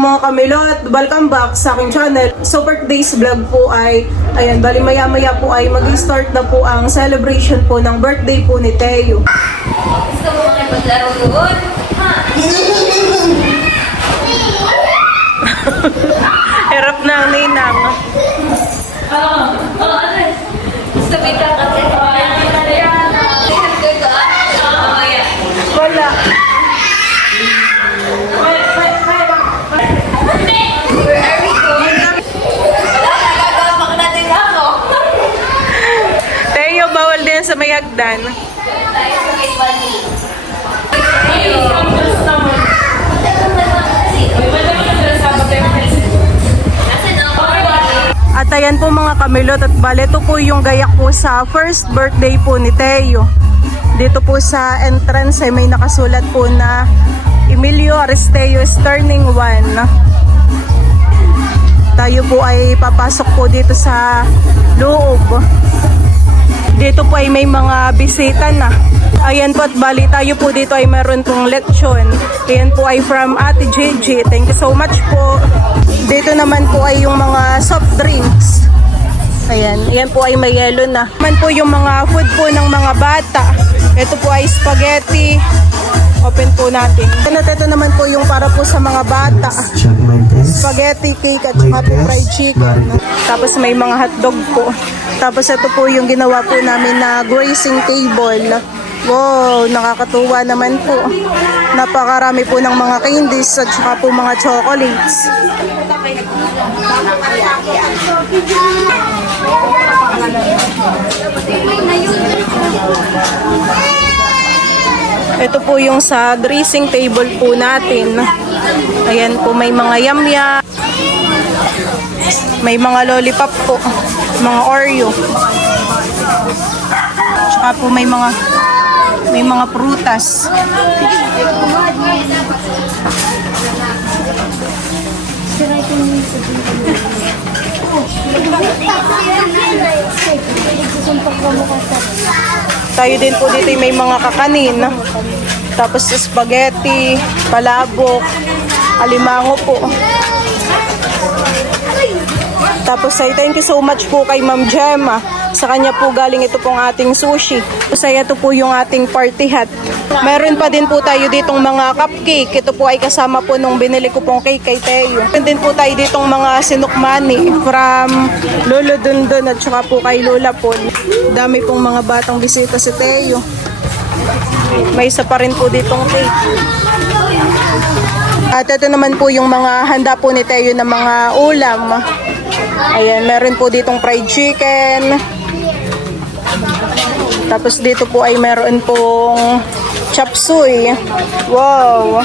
mga kamilot, welcome back sa aking channel. So for today's vlog po ay, ayan, bali maya po ay mag-start na po ang celebration po ng birthday po ni Teo. Gusto mo makipaglaro doon? Ha? Hirap na ang ninang. Sabi ka kasi. Wala. Where are we going? Wala, nagagamak na din ako. Teo, bawal din sa may hagdan. Tayo sa may bali. At ayan po mga kamilot at bale, ito po yung gayak po sa first birthday po ni Teo. Dito po sa entrance ay may nakasulat po na Emilio Aristeo is turning 1. Tayo po ay papasok po dito sa loob. Dito po ay may mga bisita na. Ayan po at bali tayo po dito ay meron pong leksyon. Ayan po ay from Ate Gigi. Thank you so much po. Dito naman po ay yung mga soft drinks. Ayan, ayan po ay may yelo na. Naman po yung mga food po ng mga bata. Ito po ay spaghetti. Open po natin. Ito naman po yung para po sa mga bata. Spaghetti, cake at saka po fried chicken. Tapos may mga hotdog po. Tapos ito po yung ginawa po namin na grazing table. Wow, nakakatuwa naman po. Napakarami po ng mga candies at saka po mga chocolates. Ito po yung sa dressing table po natin. Ayan po, may mga yamya. May mga lollipop po. Mga Oreo. Tsaka po may mga prutas. Tayo din po dito may mga kakanin. Tapos spaghetti, palabok, alimango po. Tapos ay thank you so much po kay Ma'am Gemma. Sa kanya po galing ito pong ating sushi. Tapos ay ito po yung ating party hat. Meron pa din po tayo ditong mga cupcake. Ito po ay kasama po nung binili ko pong cake kay Teo. Meron din po tayo ditong mga sinukmani from Lolo Dundon at saka po kay Lola Paul. Dami pong mga batang bisita si Teo. May isa pa rin po ditong cake. At ito naman po yung mga handa po ni Teo na mga ulam. Ayan, meron po ditong fried chicken. Tapos dito po ay meron pong chop suey. Wow!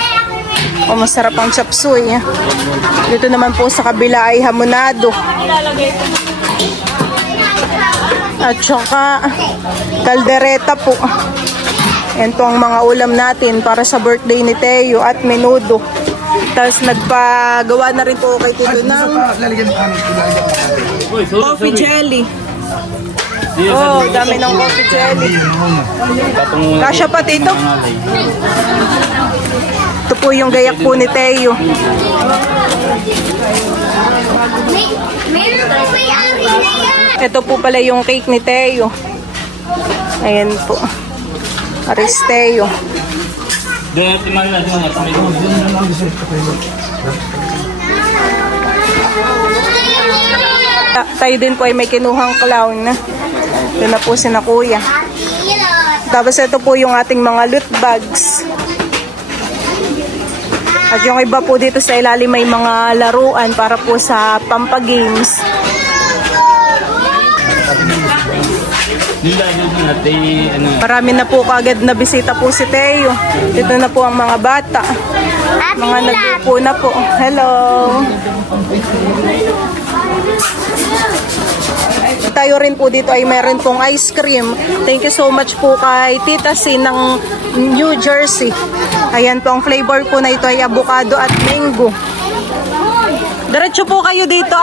O, masarap ang chop suey. Dito naman po sa kabila ay hamonado. At saka kaldereta po. Yan po ang mga ulam natin para sa birthday ni Teo at menudo. Tapos nagpagawa na rin po kay Tito ng coffee jelly. Oh, dami ng coffee jelly. Kasya pa, Tito. Ito po yung gayak po ni Teo. Ito po pala yung cake ni Teo. Ayan po. Aristeo. Tayo din po ay may kinuhang clown. Ito na po si na kuya. Tapos ito po yung ating mga loot bags. At yung iba po dito sa ilalim may mga laruan para po sa pampagames. Marami na po kaagad na bisita po si Teo. Dito na po ang mga bata. Mga nagpupo na po. Hello! Tayo rin po dito ay meron pong ice cream. Thank you so much po kay Tita C ng New Jersey. Ayan po, ang flavor po na ito ay avocado at mango. Diretso po kayo dito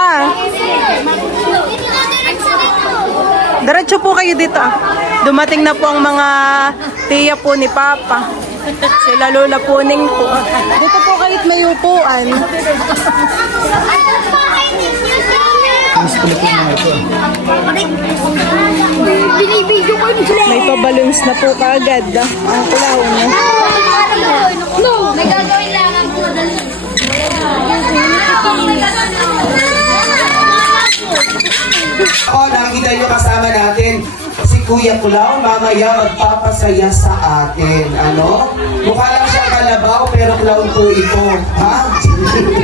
Diretso po kayo dito Dumating na po ang mga tiya po ni Papa. Sila Lola Puning po. Dito po kayo kahit may upuan. Binibidyo ko yung sila. May pa-balloons na po kaagad. Ang clown. No! May gagawin lang ang madali. Ako, nakikita nyo kasama natin si Kuya Kulao, mamaya magpapasaya sa atin. Ano? Mukha lang siya kalabaw, pero clown po ito. Ha?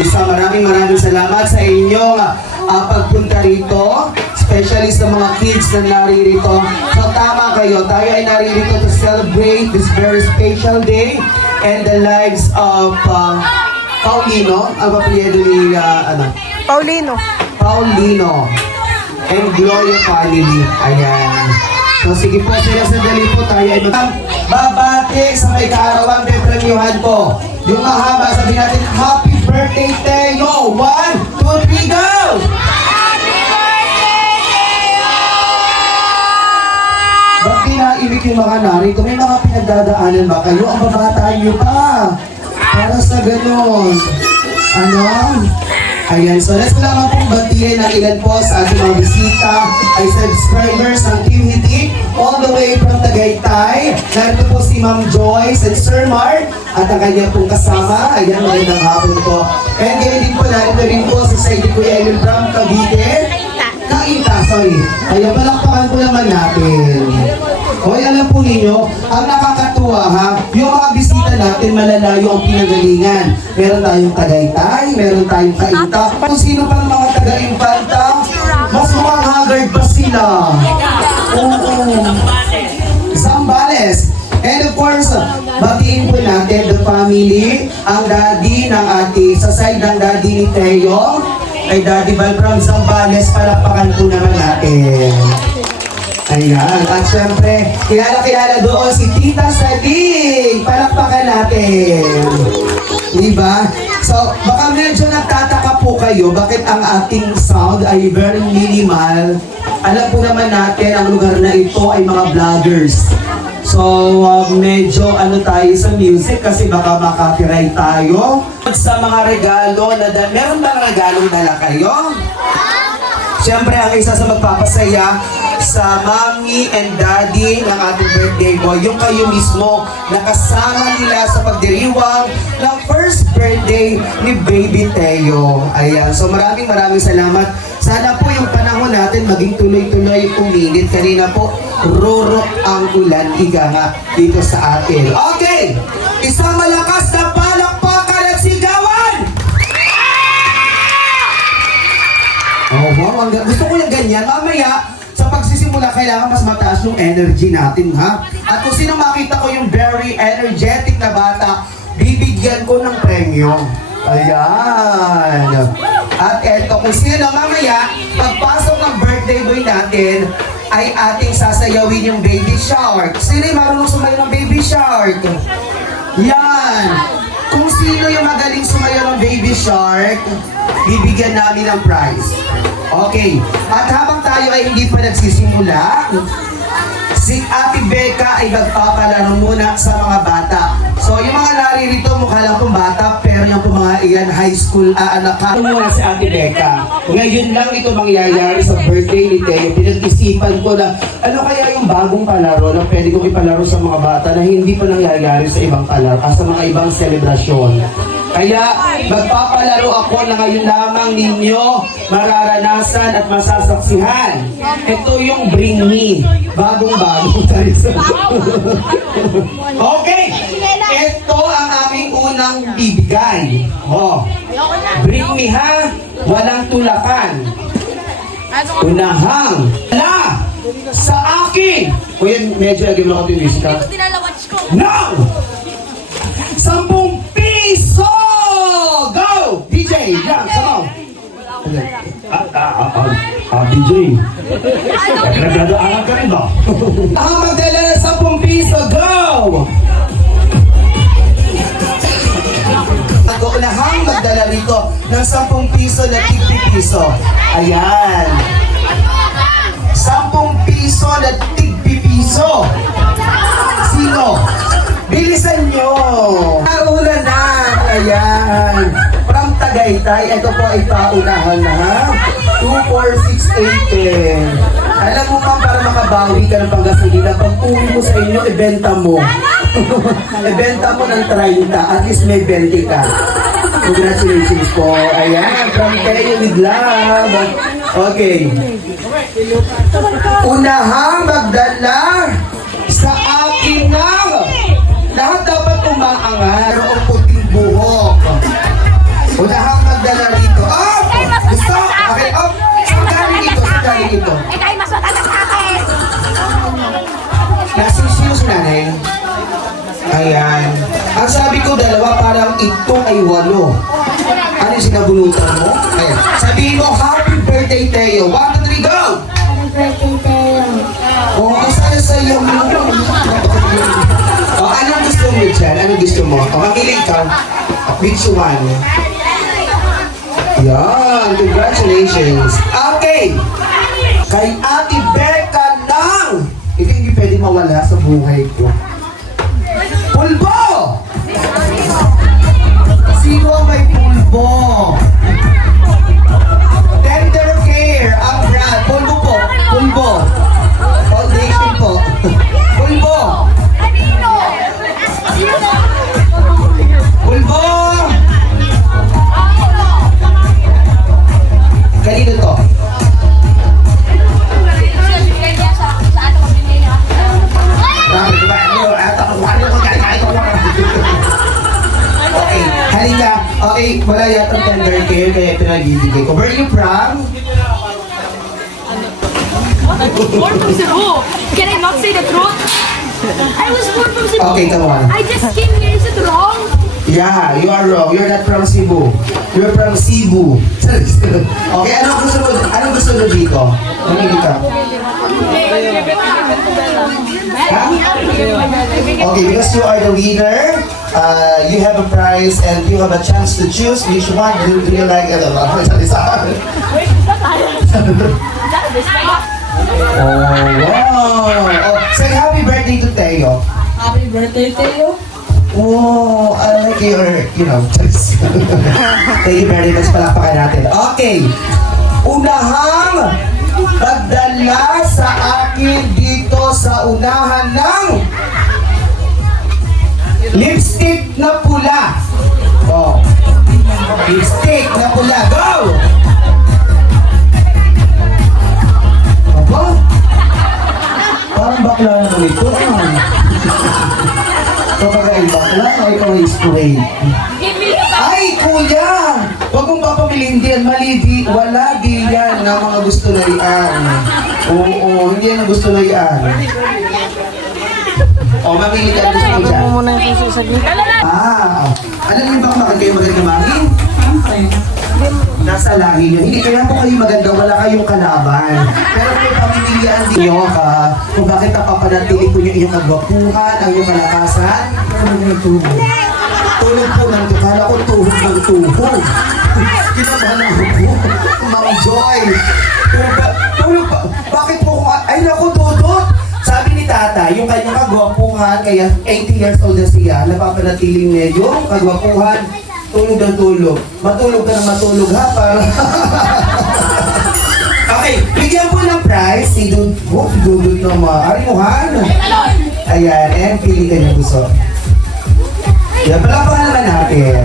So, maraming salamat sa inyong pagpunta rito, especially sa mga kids na naririto. So, tama kayo. Tayo ay naririto to celebrate this very special day and the lives of Paulino, ang apelyido ni, Paulino and Gloria family. Ayan. So sige po, sila-sandali po tayo ay babati sa may kaarawan ng premyuhan po. Yung mahaba, sabi natin, Happy Birthday, Teo! 1, 2, 3, go! Ba't kinaimik yung mga narito? May mga pinagdadaanan ba kayo? Ang babata nyo pa! Para sa ganon. Ano? Ayan, so let's lamang pong batiin ang ilan po sa ating mga bisita ay subscribers ng Team Hitik all the way from Tagaytay. Narito po si Ma'am Joyce and Sir Mark at ang kanya pong kasama. Ayan, magandang hapon po. And ganyan din po, narito rin po si Saidi Kuya Ellen from Cavite. Nainta, sorry. Ayan, palakpakan po naman natin. Okay, alam po ninyo, ang nakakatuwa ha, yung mga bisita natin malalayo ang pinagalingan. Meron tayong Tagaytay, meron tayong Kainta. Kung sino pang mga taga-Infanta, mas mukhang haggard pa sila. Oo. Zambales. And of course, batiin po natin the family, ang daddy ng ate, sa side ng daddy ni Teo, ay Daddy Val from Zambales, palakpakan po naman natin. Ayan, at syempre, kilala doon si Tita Saling. Palakpakan natin. Diba? So, baka medyo nagtataka po kayo bakit ang ating sound ay very minimal. Alam po naman natin, ang lugar na ito ay mga vloggers. So, medyo ano tayo sa music kasi baka makapiright tayo. Sa mga regalo, meron bang regalong dala kayo? Siyempre, ang isa sa magpapasaya sa mommy and daddy ng ating birthday boy, yung kayo mismo nakasama nila sa pagdiriwang ng first birthday ni Baby Teo. Ayan, so maraming salamat. Sana po yung panahon natin maging tuloy-tuloy uminit. Kanina po, rurok ang ulan, higa nga dito sa atin. Okay, isang malakas na palakpakan at sigawan! Oh, wow, gusto ko yung ganyan. Mamaya, sa pagsisimula, kailangan mas mataas yung energy natin, ha? At kung sino makita ko yung very energetic na bata, bibigyan ko ng premyo. Ayan. At eto, kung sino mamaya, pagpasok ng birthday boy natin, ay ating sasayawin yung baby shark. Sino yung marunong sumayaw ng baby shark? Yan. Kung sino yung magaling sumayaw ng baby shark, bibigyan namin ng prize. Okay. At habang tayo ay hindi pa nagsisimula, si Ate Becca ay magpapalaro muna sa mga bata. So, yung mga naririto, mukha lang pong bata, pero yung pong mga iyan, high school, anak ka. Muna si Ate Becca. Ngayon lang ito mangyayari sa birthday ni Teo. Pinag-isipan ko na, ano kaya yung bagong palaro na pwede kong ipalaro sa mga bata na hindi pa nangyayari sa ibang palaro, sa mga ibang selebrasyon. Kaya magpapalaro ako na ngayon lamang ninyo mararanasan at masasaksihan. Ito yung Bring Me. Bagong-bago tayo sa... Okay! Ito ang aming unang bibigay. Oh. Bring Me ha. Walang tulakan. Unahang. La! Sa akin! O yan, medyo lagyan mo ako yung music ha. No! 10 piso! Go! DJ! Yan, come on! DJ! Nagdadaanan ka rin ba? Ang magdala ng 10 piso! Go! Unahang magdala rito ng 10 piso na tig-piso. Ayan. 10 piso na tig-piso. Sino? Bilisan nyo! Nauna na! Ayan! Tay, ito po ay paunahan na. 24680. Alam mo ma'am, para makabawi ka ng panggasolina, pag uwi mo sa inyo, ibenta mo. Ibenta mo ng 30, at least may 20 ka. Congratulations po. Ayan, from Teo with love. Okay. Unahang magdala sa akin ng lahat dapat umaangat. Pero ang puting buhok. Unahang magdala rito. Up! Gusto? Okay, up! Sandali ito, sandali ito. Ikay mas matanda sa akin! Nasisiyo si nanay. Ayan. Ang sabi ko dalawa, parang ito ay 8. Ano yung sinabunutan mo? Ayan. Sabihin mo, happy birthday, Teo. 1, 2, 3, go! Happy birthday, Teo. Oh, sana sa iyo mo. Oh, anong gusto mo dyan? Anong gusto mo? Oh, mamili ka. Which one? Yan, congratulations. Okay. Kay Ate Becca ng hindi pwede mawala sa buhay ko. Pulbo! Sino ang may pulbo? Tender care, ang brand. Pulbo po. Pulbo. Foundation po. Pulbo. Pulbo! Kanino to? Okay, halika. Okay, wala yatang tender care kaya pinagibigay ko. Where are you from? I was born from Cebu. Can I not say the truth? I was born from Cebu. Okay, come on. I just came here. Is it wrong? Yeah, you are wrong. You're not from Cebu. You're from Cebu. Okay, anong gusto mo? Anong gusto mo dito? Mamili ka. Ha? Okay, because you are the winner, you have a prize and you have a chance to choose which one do you like. Oh, wow! Oh, say happy birthday to Teo. Happy birthday, Teo. Oh, I like your, thank you very much, palakpakan natin. Okay, unahang pagdala sa akin dito sa unahan ng lipstick na pula. Oh, lipstick na pula, go! Aba, parang bakla naman ito. Kapag bakla, ay ikaw ay straight. Ay, kuya! Huwag mong papamiliin din. Mali, wala di yan na mga gusto na iyan. Oo, hindi yan ang gusto na iyan. O, mamili ka ang gusto mo dyan. Alam niyo ba kung bakit kayo maganda mami? Nasa lahi niyo. Hindi kaya po kayo maganda, wala kayong kalaban. Pero kung pamimilian din niyo ka, kung bakit napapanatili ko niyo iyong kagwapuhan, ang iyong kalakasan, tulog po ng kala ko tuhog ng tuhog. Kinabahan ako po. Ma'am Joy. Tulog pa. Bakit po ay naku, Dudut. Sabi ni Tata, yung kanyang kagwapuhan, kaya 80 years old na siya, napapanatiling medyo kagwapuhan, tulog ng tulog. Matulog ka na matulog ha, para... Okay, bigyan po ng prize si Dudut na Arimuhan. Ayan, and pili ka niya gusto. Yan, palapakan naman natin.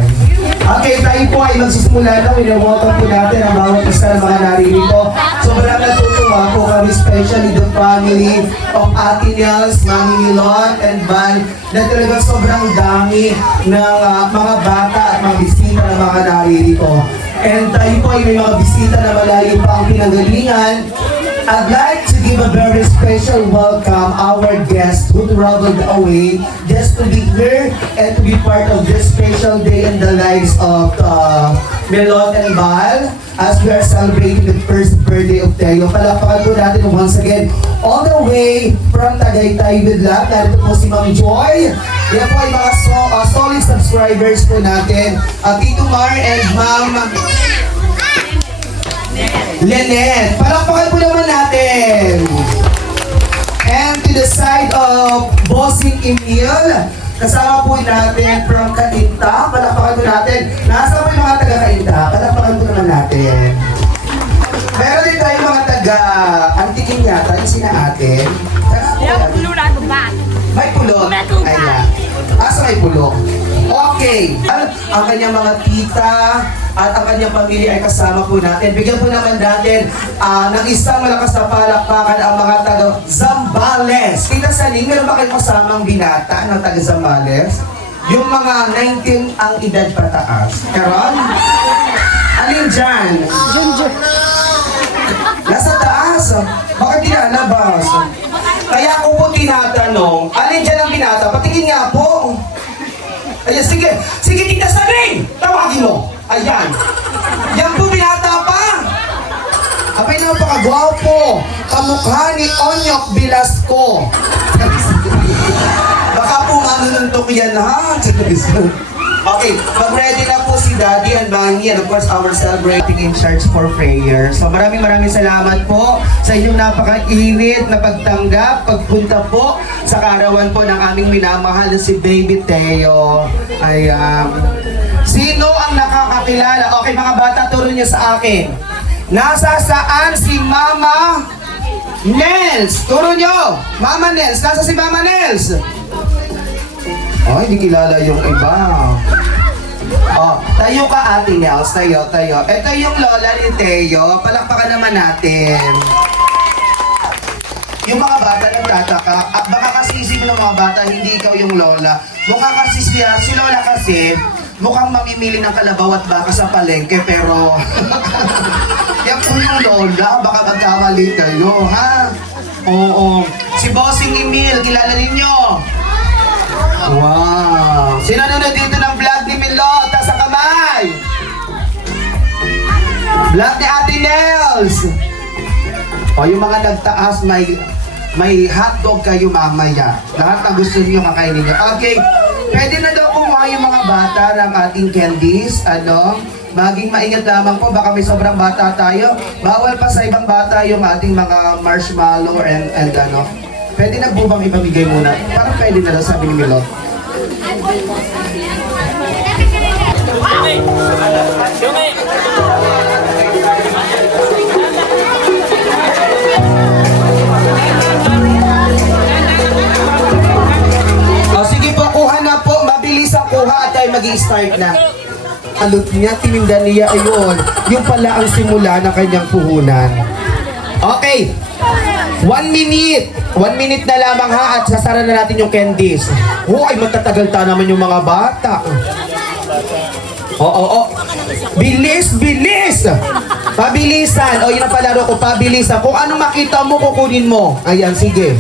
Okay, tayo po ay magsisimula na. Winawalcome po natin ang bawat isa ng mga naririto. Sobrang natutuwa po kami, especially the family of Ate Nels, Mami Milot, and Val, na talagang sobrang dami ng mga bata at mga bisita ng mga naririto. And tayo po ay may mga bisita na malayo pa ang pinanggalingan. I'd like to give a very special welcome our guest who traveled away just to be here and to be part of this special day in the lives of Milot and Val as we are celebrating the first birthday of Teo. Palakpakan po natin once again all the way from Tagaytay with love. Narito po si Ma'am Joy. Yan po ay mga solid subscribers po natin. Tito Mar and Ma'am Lynette. Palakpakan po naman natin. And to the side of Bossing Emil, Kasama po natin from Cainta. Palakpakan po natin. Nasa po yung mga taga Cainta. Palakpakan po naman natin. Meron din tayo mga taga Antiking yata. Yung sina atin. May pulot. Ayan. Asa may pulot? Okay. Ang kanyang mga tita at ang kanyang pamilya ay kasama po natin. Bigyan po naman natin ng isang malakas na palakpakan ang mga taga Zambales. Tita Saling, meron ba kayong kasamang binata ng taga Zambales? Yung mga 19 ang edad pataas. Karon? Alin dyan? Nasa taas. Bakit di nalabas? Kaya ako po tinatanong, alin dyan ang binata? Patingin nga po. Ayan, sige. Sige, Tita Saling! Tawagin mo. Ayan. Yan po binata pa. Abay, napakagwapo. Kamukha ni Onyok Velasco. Baka po manununtok yan, ha? Okay, mag-ready na po si Daddy and Manny and of course our celebrating in church for prayer. So maraming salamat po sa inyong napaka-init na pagtanggap, pagpunta po sa kaarawan po ng aming minamahal na si Baby Teo. Ayan. Sino ang nakakakilala? Okay mga bata, turo niyo sa akin. Nasa saan si Mama Nels? Turo niyo! Mama Nels, nasa si Mama Nels? Oh, hindi kilala yung iba. Oh, tayo ka Ate Nels, tayo. Ito yung lola ni Teo, palakpakan naman natin. Yung mga bata nagtataka, baka kasi isipin ng mga bata, hindi ikaw yung lola. Mukha kasi siya, si lola kasi, mukhang mamimili ng kalabaw at baka sa palengke, pero yan po yung lola, baka magkamali kayo, ha? Oo. Si Bossing Emil, kilala ninyo? Wow! Sino nanonood dito ng vlog ni Milot? Sa kamay! Vlog ni Ate Nels! O yung mga nagtaas, may hotdog kayo mamaya. Lahat na gusto niyo kakainin niyo. Okay, pwede na daw kumuha yung mga bata ng ating candies. Maging maingat lamang po, baka may sobrang bata tayo. Bawal pa sa ibang bata yung ating mga marshmallow and Pwede na po bang ipamigay muna? Parang pwede na daw, sabi ni Milot. O sige po, kuha na po. Mabilis ang kuha at tayo mag-i-start na. Alot niya, tininda niya, ayun. Yung pala ang simula ng kanyang puhunan. Okay. 1 minute. 1 minute na lamang ha at sasara na natin yung candies. Ay magtatagal ta naman yung mga bata. Oo. Bilis! Pabilisan. O yun ang palaro ko, pabilisan. Kung anong makita mo, kukunin mo. Ayan, sige.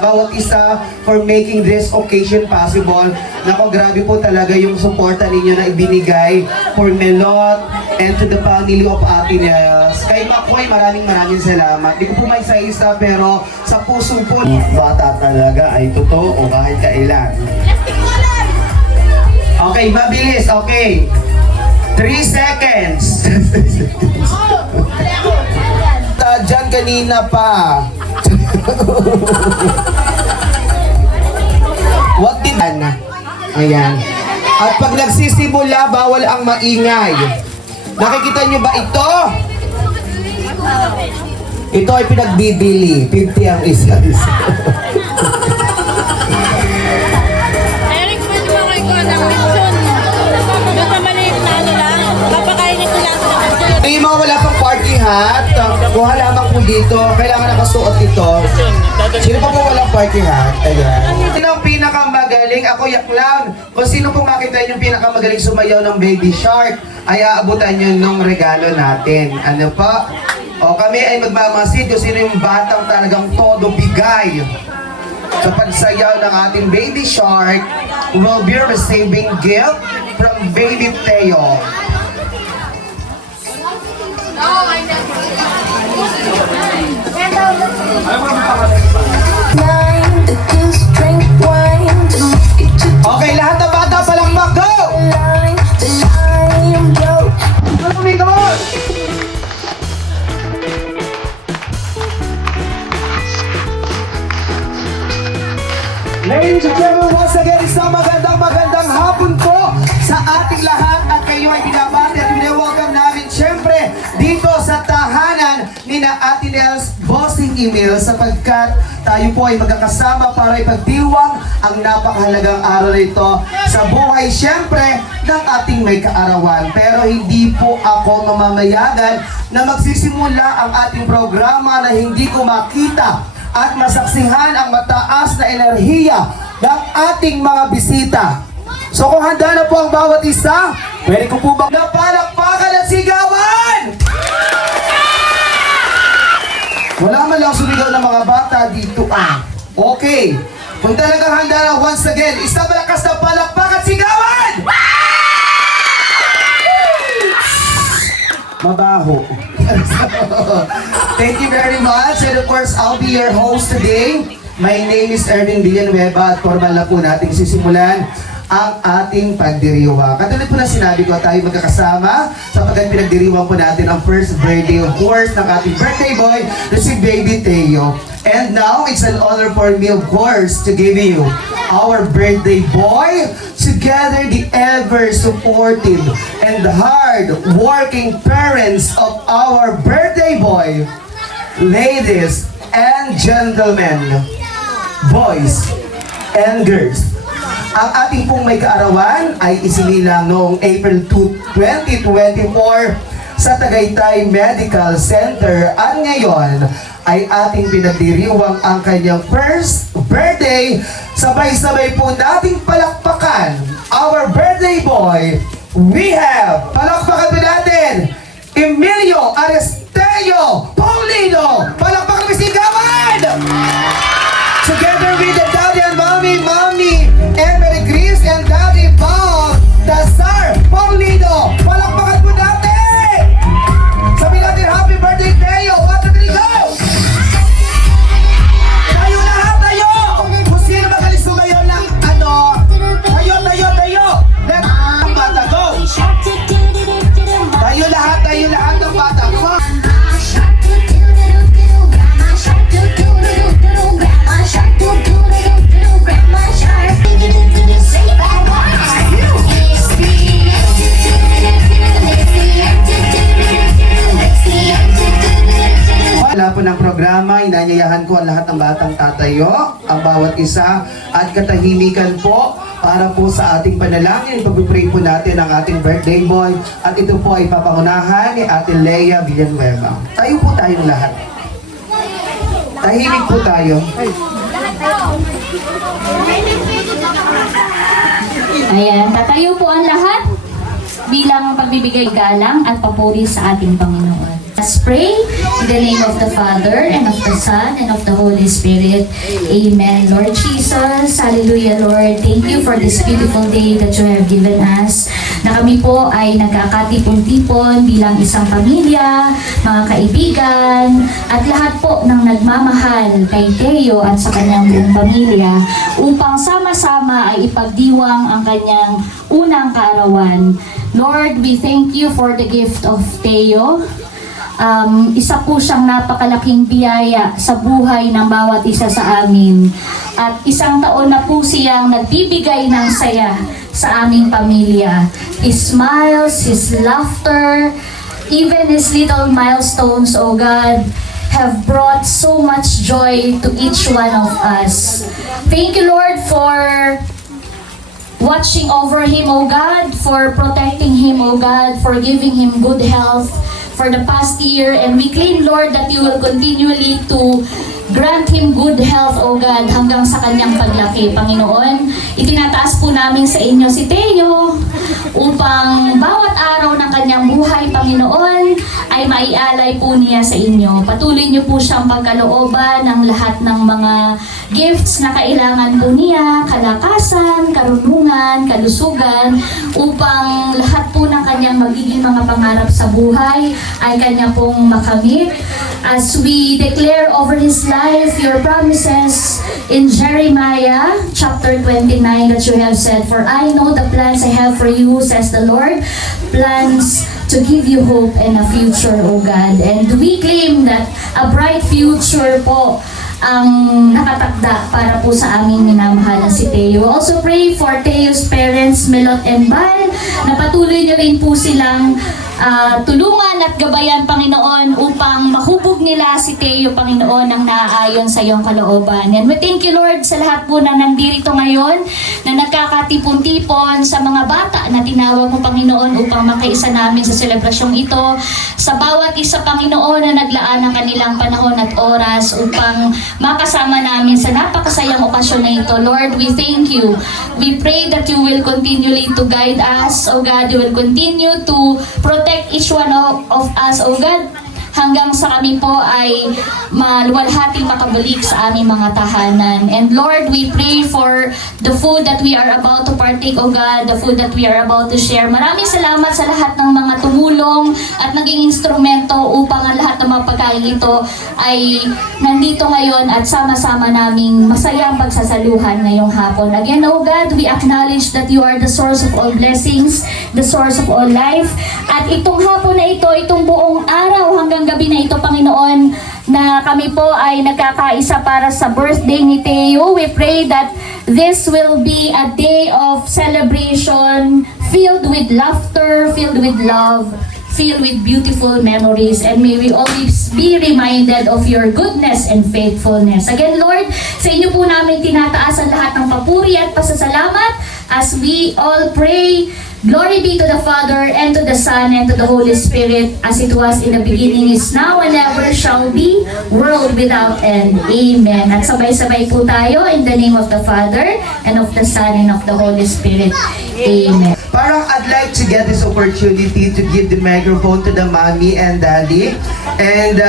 Bawat isa for making this occasion possible. Nako, grabe po talaga yung suporta ninyo na ibinigay for Melot and to the family of Ate Nels. Kay Makoy, maraming salamat. Di ko po may isa pero sa puso po. Bata talaga ay totoo kahit kailan. Okay, mabilis. Okay. 3 seconds. Diyan kanina pa. What did Ayan. At pag nagsisimula, bawal ang maingay. Nakikita nyo ba ito? Ito ay pinagbibili. 50 ang isa. Eric, pwede mo kayo ko ng lechon. Doon sa maliit na lang. Papakainin ko lang sa lechon. Yung mga wala pang party hat, kuha lamang po dito. Kailangan nakasuot ito. Sino pa po walang party hat? Ayan. Sino ang pinakamagaling? Ako yaklang. Kung sino po makita yung pinakamagaling sumayaw ng Baby Shark, ay aabutan nyo ng regalo natin. Ano pa? O kami ay magmamasid kung sino yung batang talagang todo bigay. Sa pagsayaw ng ating Baby Shark, will be receiving gift from Baby Teo. Okay, lahat ng bata palang mag-go! Come on! Ladies and gentlemen, once again, isang magandang hapon po sa ating lahat at kayo ay binabati at welcome namin syempre dito sa tahanan ni na Ate Nels Bossing Emil sapagkat tayo po ay magkakasama para ipagdiwang ang napakahalagang araw nito sa buhay syempre ng ating may kaarawan. Pero hindi po ako mamamayagan na magsisimula ang ating programa na hindi ko makita at masaksihan ang mataas na enerhiya ng ating mga bisita. So kung handa na po ang bawat isa, pwede ko po bang napalakpakan at sigawan? Wala man lang sumigaw ng mga bata dito Okay. Kung talagang handa na once again, isa malakas na palakpak at sigawan! Mabaho. Thank you very much. And of course, I'll be your host today. My name is Erwin Villanueva at formal na po natin sisimulan ang ating pagdiriwang. Katulad po na sinabi ko, tayo magkakasama sapagkat pinagdiriwang po natin ang first birthday, of course, ng ating birthday boy na si Baby Teo. And now, it's an honor for me, of course, to give you our birthday boy, together the ever-supportive and hard-working parents of our birthday boy. Ladies and gentlemen, boys and girls, ang ating pong may kaarawan ay isinilang noong April 2, 2024 sa Tagaytay Medical Center at ngayon ay ating pinagdiriwang ang kanyang first birthday. Sabay-sabay po nating palakpakan our birthday boy. We have, palakpakan po natin, Emilio Aristeo Paulino. Palakpakan po sigawan! Together with the daddy and mommy Emery Chris and daddy Bob Dasar Paulino. Palakpakan po natin! Sabihin natin happy birthday Teo! 1, 2, 3, go! Tayo lahat, tayo! Kung sino magaling sumayaw ng tayo! Let ang bata go! Tayo lahat ng bata go! Wala po ng programa, inanyayahan ko ang lahat ng batang tatayo, ang bawat isa, at katahimikan po para po sa ating panalangin. Pag-pray po natin ang ating birthday boy, at ito po ay papangunahan ni Ate Lea Villanueva. Tayo po tayong lahat. Tahimik po tayo. Ayan, tatayo po ang lahat bilang pagbibigay galang at papuri sa ating Panginoon. Let's pray in the name of the Father, and of the Son, and of the Holy Spirit. Amen. Lord Jesus, hallelujah Lord. Thank you for this beautiful day that you have given us. Na kami po ay nagkakatipon-tipon bilang isang pamilya, mga kaibigan, at lahat po ng nagmamahal kay Teo at sa kanyang buong pamilya upang sama-sama ay ipagdiwang ang kanyang unang kaarawan. Lord, we thank you for the gift of Teo. Isa po siyang napakalaking biyaya sa buhay ng bawat isa sa amin. At isang taon na po siyang nagbibigay ng saya sa aming pamilya. His smiles, his laughter, even his little milestones, oh God, have brought so much joy to each one of us. Thank you, Lord, for watching over him, oh God, for protecting him, oh God, for giving him good health for the past year. And we claim, Lord, that you will continually to grant him good health, oh God, hanggang sa kanyang paglaki, Panginoon. Itinataas po namin sa inyo si Teo upang bawat araw ng kanyang buhay, Panginoon, ay maialay po niya sa inyo. Patuloy niyo po siyang pagkalooban ng lahat ng mga gifts na kailangan po niya, kalakasan, karunungan, kalusugan, upang lahat po ng kanyang magiging mga pangarap sa buhay ay kanya pong makamit. As we declare over his life your promises in Jeremiah chapter 29 that you have said, "For I know the plans I have for you, says the Lord, plans to give you hope and a future, O God." And we claim that a bright future po ang nakatakda para po sa aming minamahal na si Teo. Also pray for Teo's parents, Melot and Bal, na patuloy niyo rin po silang tulungan at gabayan, Panginoon, upang mahubog nila si Teo, Panginoon, ng naaayon sa iyong kalooban. And we thank you, Lord, sa lahat po na nandito ngayon, na nagkakatipon-tipon sa mga bata na tinawag mo, Panginoon, upang makaisa namin sa selebrasyong ito. Sa bawat isa, Panginoon, na naglaan ng kanilang panahon at oras upang makasama namin sa napakasayang okasyon na ito. Lord, we thank you. We pray that you will continually to guide us, O God. You will continue to protect each one of us, O God, hanggang sa kami po ay maluwalhating makabalik sa aming mga tahanan. And Lord, we pray for the food that we are about to partake, O God, the food that we are about to share. Maraming salamat sa lahat ng mga tumulong at naging instrumento upang ang lahat ng mga pagkain ito ay nandito ngayon at sama-sama naming masayang pagsasaluhan ngayong hapon. Again, O God, we acknowledge that you are the source of all blessings, the source of all life. At itong hapon na ito, itong buong araw hanggang gabi na ito, Panginoon, na kami po ay nagkakaisa para sa birthday ni Teo. We pray that this will be a day of celebration filled with laughter, filled with love, filled with beautiful memories, and may we always be reminded of your goodness and faithfulness. Again, Lord, sa inyo po namin tinataas ang lahat ng papuri at pasasalamat as we all pray. Glory be to the Father, and to the Son, and to the Holy Spirit, as it was in the beginning, is now, and ever shall be, world without end. Amen. At sabay-sabay po tayo, in the name of the Father, and of the Son, and of the Holy Spirit. Amen. Parang I'd like to get this opportunity to give the microphone to the mommy and daddy. And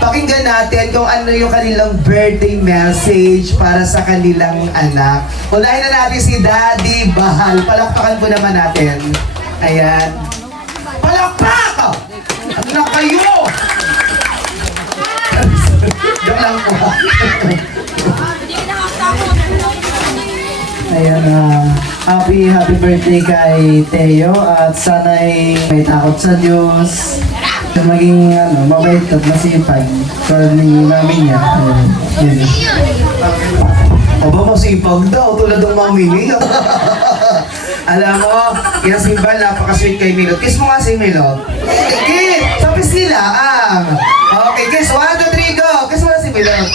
pakinggan natin kung ano yung kanilang birthday message para sa kanilang anak. Unahin na natin si Daddy Bahal. Palakpakan po naman natin. Ayan. Palakpak! Ano na kayo? Diyan lang po. Ayan, happy birthday kay Teo at sana'y may takot sa Diyos na maging mabait at masipag tulad ni mami niya. Ayan. Aba, masipag daw, tulad ng mami niya. Alam mo, yan si Val, napaka-sweet kay Milot. Kiss mo nga si Milot. Kiss! Sa pisnila, Okay, kiss. 1, 2, 3, go! Kiss mo na si Milot.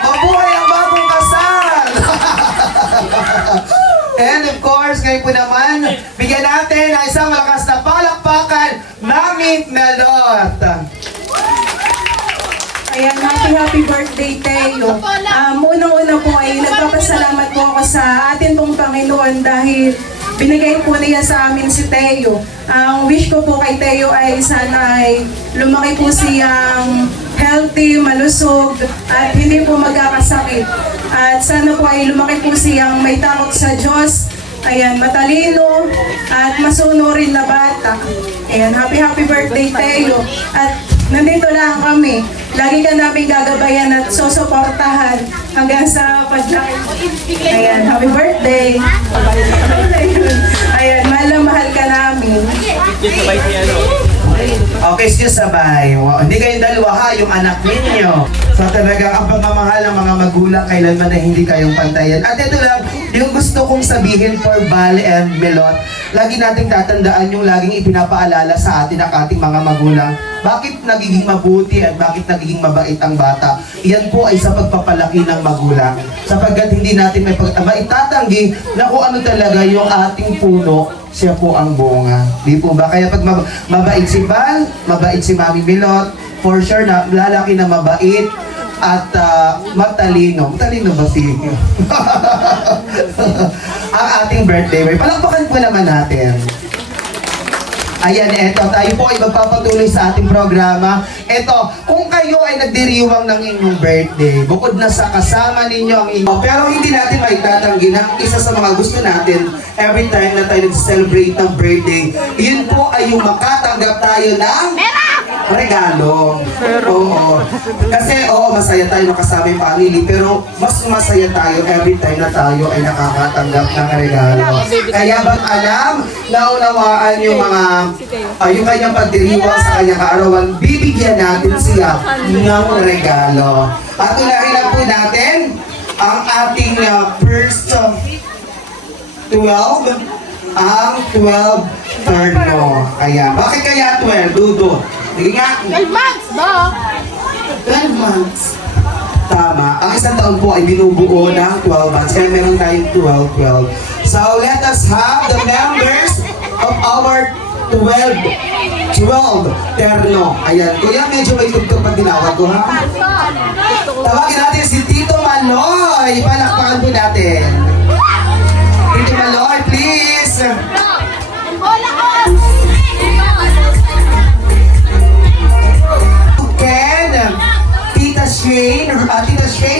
Mabuhay ang bagong kasal! And of course, ngayon po naman, bigyan natin ng isang malakas na palakpakan, Mami Melot. Ayan, happy birthday, Teo. Unang-una po ay nagpapasalamat po ako sa atin pong Panginoon dahil binigay po niya sa amin si Teo. Ang wish ko po kay Teo ay sana ay lumaki po siyang healthy, malusog, at hindi po magkakasakit. At sana po ay lumaki po siyang may takot sa Diyos. Ayan, matalino at masunurin na bata. Ayan, happy birthday, Teo. At nandito lang kami. Lagi ka namin gagabayan at susuportahan hanggang sa paglaki. Ayan, happy birthday. Ayan, mahal na mahal ka namin. Okay, excuse sabay. Wow. Hindi kayong dalawa ha, yung anak ninyo. So talagang ang pagmamahal ng mga magulang kailanman na hindi kayong pantayan. At ito lang, yung gusto kong sabihin for Val and Melot, lagi nating tatandaan yung laging ipinapaalala sa atin ng ating mga magulang. Bakit nagiging mabuti at bakit nagiging mabait ang bata? Iyan po ay sa pagpapalaki ng magulang. Sapagkat hindi natin maitatanggi na kung ano talaga yung ating puno, siya po ang bunga. Di po ba? Kaya pag mabait si Val, mabait si Mami Melot, for sure na lalaki na mabait at matalino. Matalino ba si ang ating birthday boy? Palakpakan po naman natin. Ayan, eto, tayo po ay magpapatuloy sa ating programa. Eto, kung kayo ay nagdiriwang ng inyong birthday, bukod na sa kasama ninyo ang inyong, pero hindi natin maitatanggi na isa sa mga gusto natin every time na tayo nag-celebrate ng birthday, yun po ay yung makatanggap tayo ng regalo. Oo. Kasi masaya tayo makasama yung family, pero mas masaya tayo every time na tayo ay nakakatanggap ng regalo. Kaya bang alam, naunawaan yung mga, yung kanyang pagdiriwang sa kanyang kaarawan, bibigyan natin siya ng regalo. At unahin na po natin ang ating first 12, ang 12 terno. Ayan. Bakit kaya 12, Dudo? Sige nga. 12 months, no? 12 months. Tama. Ang isang taon po ay binubuo ng 12 months. Kaya meron tayong 12. So, let us have the members of our 12 terno. Ayan. Kuya, medyo may tugtog pag tinawag ko, ha? Tawagin natin si Tito Maloy. Palakpakan po natin. Tito Maloy, please. Ken, Tita Shane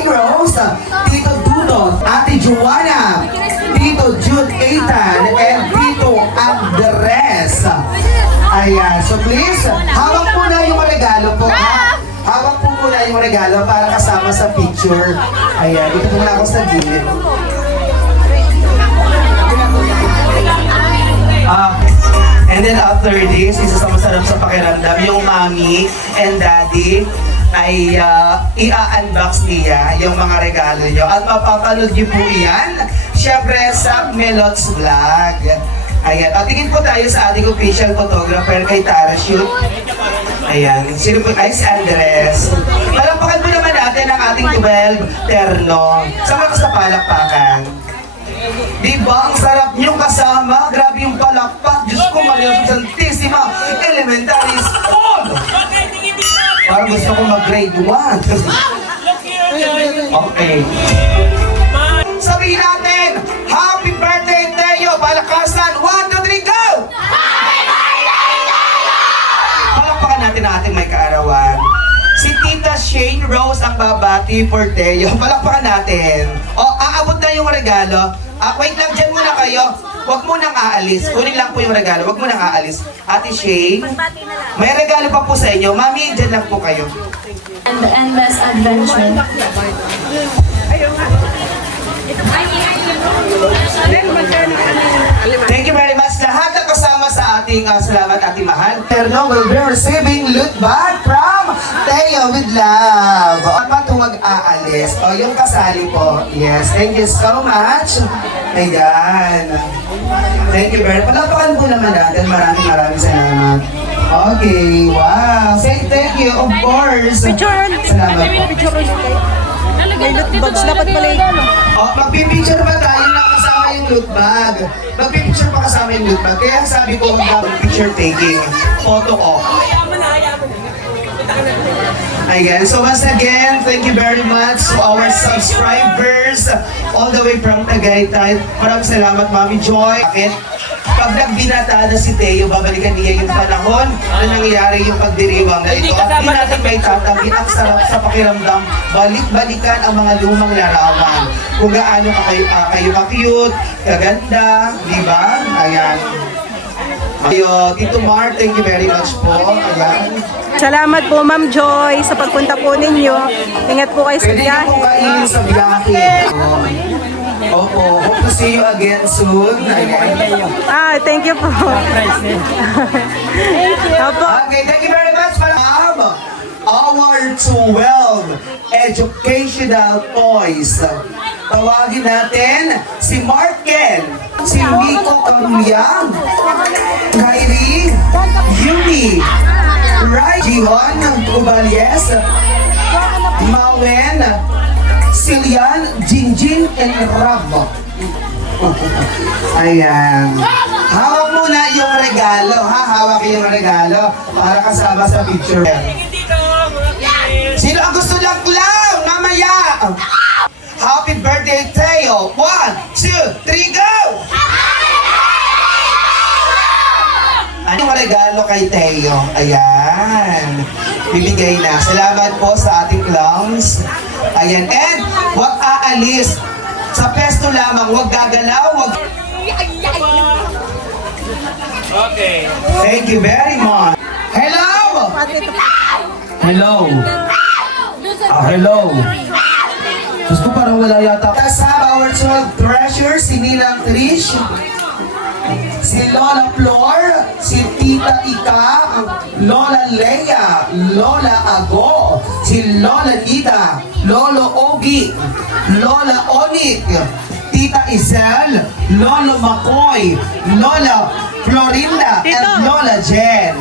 Rose, Tito Dudot, Ate Joanna, Tito Jude Ethan, and Tito Andres. Ayan, so please, hawak po na yung regalo po, ha? Hawak po muna yung regalo para kasama sa picture. Ayan, dito muna ako sa gilid. And then after this, isa sa masarap sa pakiramdam, yung mommy and daddy ay i-unbox niya yung mga regalo nyo. At mapapanood nyo po yan, syempre sa Melots Vlog. Ayan, at tingin po tayo sa ating official photographer kay Tara Shoot. Ayan, sino po? Ay, si Andres. Palakpakan po naman natin ang ating 12 terno. Sama ko sa palakpakan. Diba? Ang sarap niyong kasama. Grabe yung palakpak. Diyos ko, Maria Santissima Elementary School! Parang gusto ko mag-grade 1. Okay. Sabihin natin, Happy Birthday, Teo! Palakasan! 1, 2, 3, go! Happy Birthday, Teo! Palakpakan natin ang ating may kaarawan. Si Tita Shane Rose ang babati for Teo. Palakpakan natin. Aabot na yung regalo. Wait lang, dyan muna kayo. Huwag mo nang aalis. Kunin lang po yung regalo. Huwag mo nang aalis. Ate Shane, may regalo pa po sa inyo. Mami, dyan lang po kayo. And the endless adventure. Thank you very much. Lahat na kasama sa ating salamat ating mahal. Terno will be receiving loot bag from Teo with love. At patuwag aalis. Yung kasali po. Yes, thank you so much. Ayan. Thank you very much. Palapakan po naman natin. Maraming salamat. Okay, wow. Say thank you, of course. Salamat po. May loot bags dapat pala yun. Magpipicture ba tayo na kasama yung loot bag? Magpipicture pa kasama yung loot bag. Kaya sabi ko, picture taking. Photo off. Ayan, so once again, thank you very much to our subscribers all the way from Tagaytay. Maraming salamat, Mami Joy. Bakit? Pag nagbinata na si Teo, babalikan niya yung panahon na nangyayari yung pagdiriwang na ito. At di natin may tatabi, ang sarap sa pakiramdam, balik-balikan ang mga lumang larawan. Kung gaano kayo ka-cute, kaganda, di ba? Ayan. Ayo, Tito Mark, thank you very much po. Ayan. Salamat po, Ma'am Joy, sa pagpunta po ninyo. Ingat po kayo sa Pwede niyo po biyahe. kainin sa biyahe. Opo, hope to see you again soon. Ayan. Thank you po. Opo. Okay, thank you very much, Madam. Our 12 educational toys. Tawagin natin si Markel, si Miko Camuyang, Kyrie, Yumi, Rai, Jihon, Ubalies, Mawen, Silian, Jinjin, and Rab. Ayan. Hawak muna yung regalo, ha? Hawak yung regalo para kasama sa picture. Sino ang gusto niyang gulaw? Mamaya! Happy birthday, Teo! 1, 2, 3, go! Anong regalo kay Teo? Ayan. Bibigay na. Salamat po sa ating clowns. Ayan. And huwag aalis. Sa pesto lamang. Huwag gagalaw. Huwag... Okay. Thank you very much. Hello! Hello. Hello. Diyos ko, parang wala yata. Let's have our 12 treasures, si Ninang Trish, si Lola Flor, si Tita Ika, Lola Leia, Lola Ago, si Lola Nida, Lolo Ogi, Lola Onik, Tita Isel, Lolo Makoy, Lola Florinda, and Lola Jen.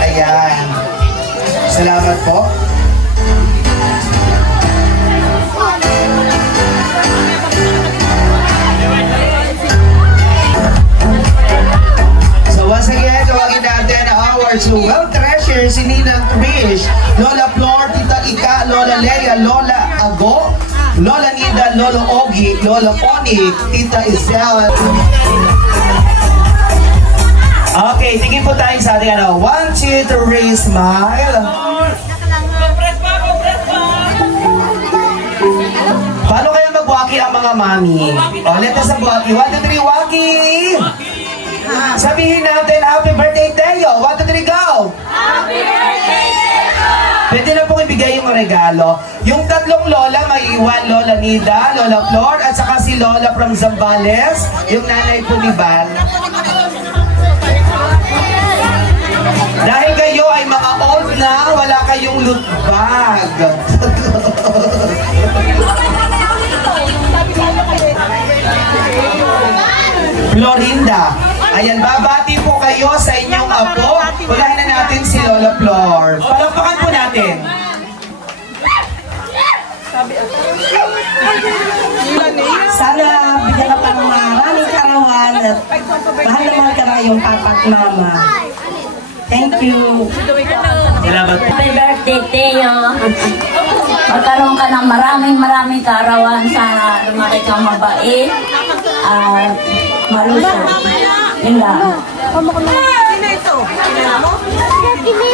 Ayan. Salamat po. So once again, tawagin natin our 12 treasures, si Ninang Trish, Lola Flor, Tita Ika, Lola Leia, Lola Ago, Lola Nida, Lolo Ogi, Lola Onik, Tita Isel. Okay, tingin po tayo sa ating 1, 2, 3, smile. Paano kaya mag-waki ang mga mami? O, let us mag-waki. 1, 2, 3, waki! Sabihin natin, happy birthday, Teo! 1, 2, 3, go! Happy birthday, Teo! Pwede na pong ibigay yung regalo. Yung tatlong lola, may iwan, Lola Nida, Lola Flor, at saka si Lola from Zambales, yung nanay po ni Van. Dahil kayo ay mga old na, wala kayong loot bag. Florinda. Ayan, babati po kayo sa inyong apo. Ulahin na natin si Lola Flor. Palakpakan po natin. Sana bigyan ka pa ng maraming karawan at mahal na mahal ka na yung papa at mama. Thank you. Salamat po. Happy birthday, Teo. Magkaroon ka ng maraming karawan. Sana lumaki kang mabait at malusog. Yun lang.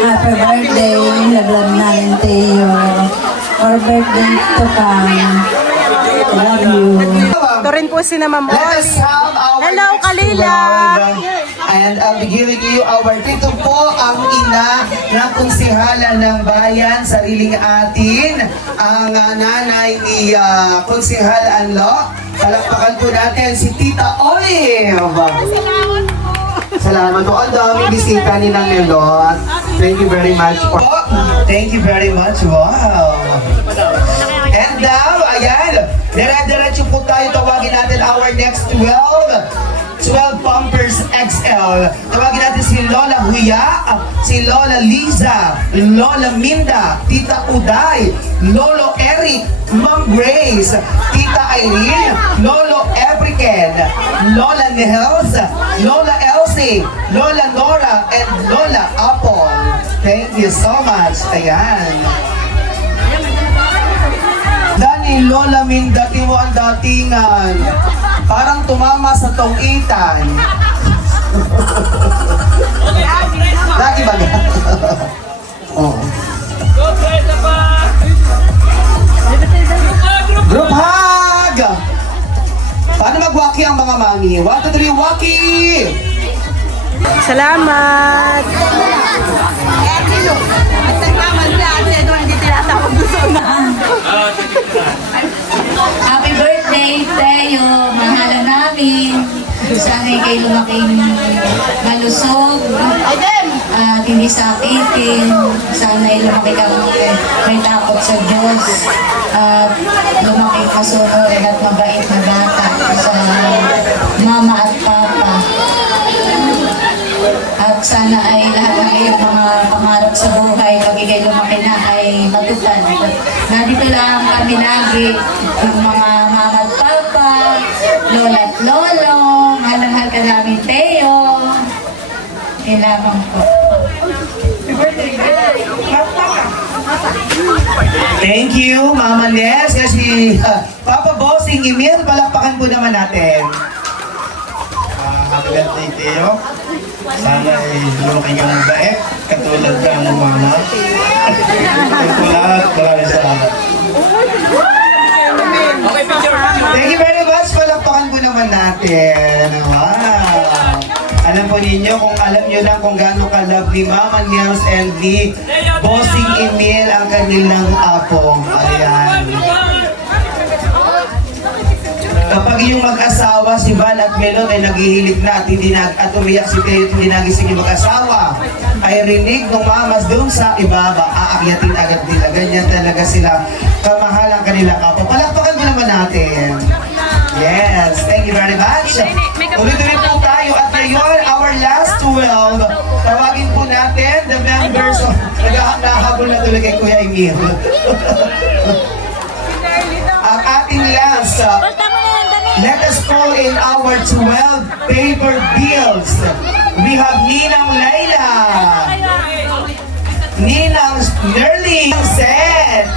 Happy birthday, love namin Teo. Our birthday to come. I love you. Ito rin po si na Ma'am Let us Oli. have our Hello, next Kalila! 12. And I'll be giving you our dito po ang ina ng konsihala ng bayan, sariling atin, ang nanay ni Konsihal Anlo. Palakpakan po natin si Tita Olive. Salamat po. Ang daming bisita ni Nang Melot. Thank you very much po. Thank you very much. Wow. And now, ayan, dire-diretso po tayo. Tawagin natin our next 12 Pampers XL. Tawagin natin si Lola Huya, si Lola Liza, Lola Minda, Tita Uday, Lolo Eric, Ma'am Grace, Tita Irene, Lolo Ebriken, Lola Nels, Lola Elsie, Lola Nora, and Lola Apple. Thank you so much. Ayan. Dani, Lola Minda, mo ang datingan. Parang tumama sa tongitan. Lagi ba? Oh. Group hug! Paano mag-waki ang mga mami? 1, 2, 3, waki! Salamat! Happy birthday, Teo. Mahala namin. Sana'y kayo lumaking malusog at hindi sakitin. Sana'y lumaki ka may takot sa Diyos at lumaki kasunod at mabait na bata sa mama at papa. At sana ay lahat ng iyong mga pangarap sa buhay pag ikay lumaki na ay matupad. Nandito lang kami lagi, yung mga mama at papa, lola at lolo, mahal na mahal ka namin, Teo. Kailangan po. Thank you, Mama Nes. Kasi Papa Bossing Emil, palakpakan po naman natin. Happy birthday, Teo. Sana ay lumaki ka ng bait, katulad ka ng mama. Maraming salamat. Thank you very much. Palakpakan po naman natin. Wow. Alam naman po ninyo kung alam nyo lang kung gaano ka-love ni Mama Nels and ni Bossing Emil ang kanilang apo. Ayan. Kapag yung mag-asawa, si Val at Melon ay naghihilig na at umiyak si Teo at hindi nagising yung mag-asawa, ay rinig ng mamas doon sa ibaba, aakyatin agad nila. Ganyan talaga sila kamahal ang kanilang apo. Palakpakan mo naman natin. Yes, thank you very much. Ulit-ulit po tayo at ngayon, our last 12, tawagin po natin the members of, naghahabol na tuloy kay Kuya Emil. Ang ating last, let us call in our 12 paper bills. We have Ninang Laila, Ninang Nerling Seth,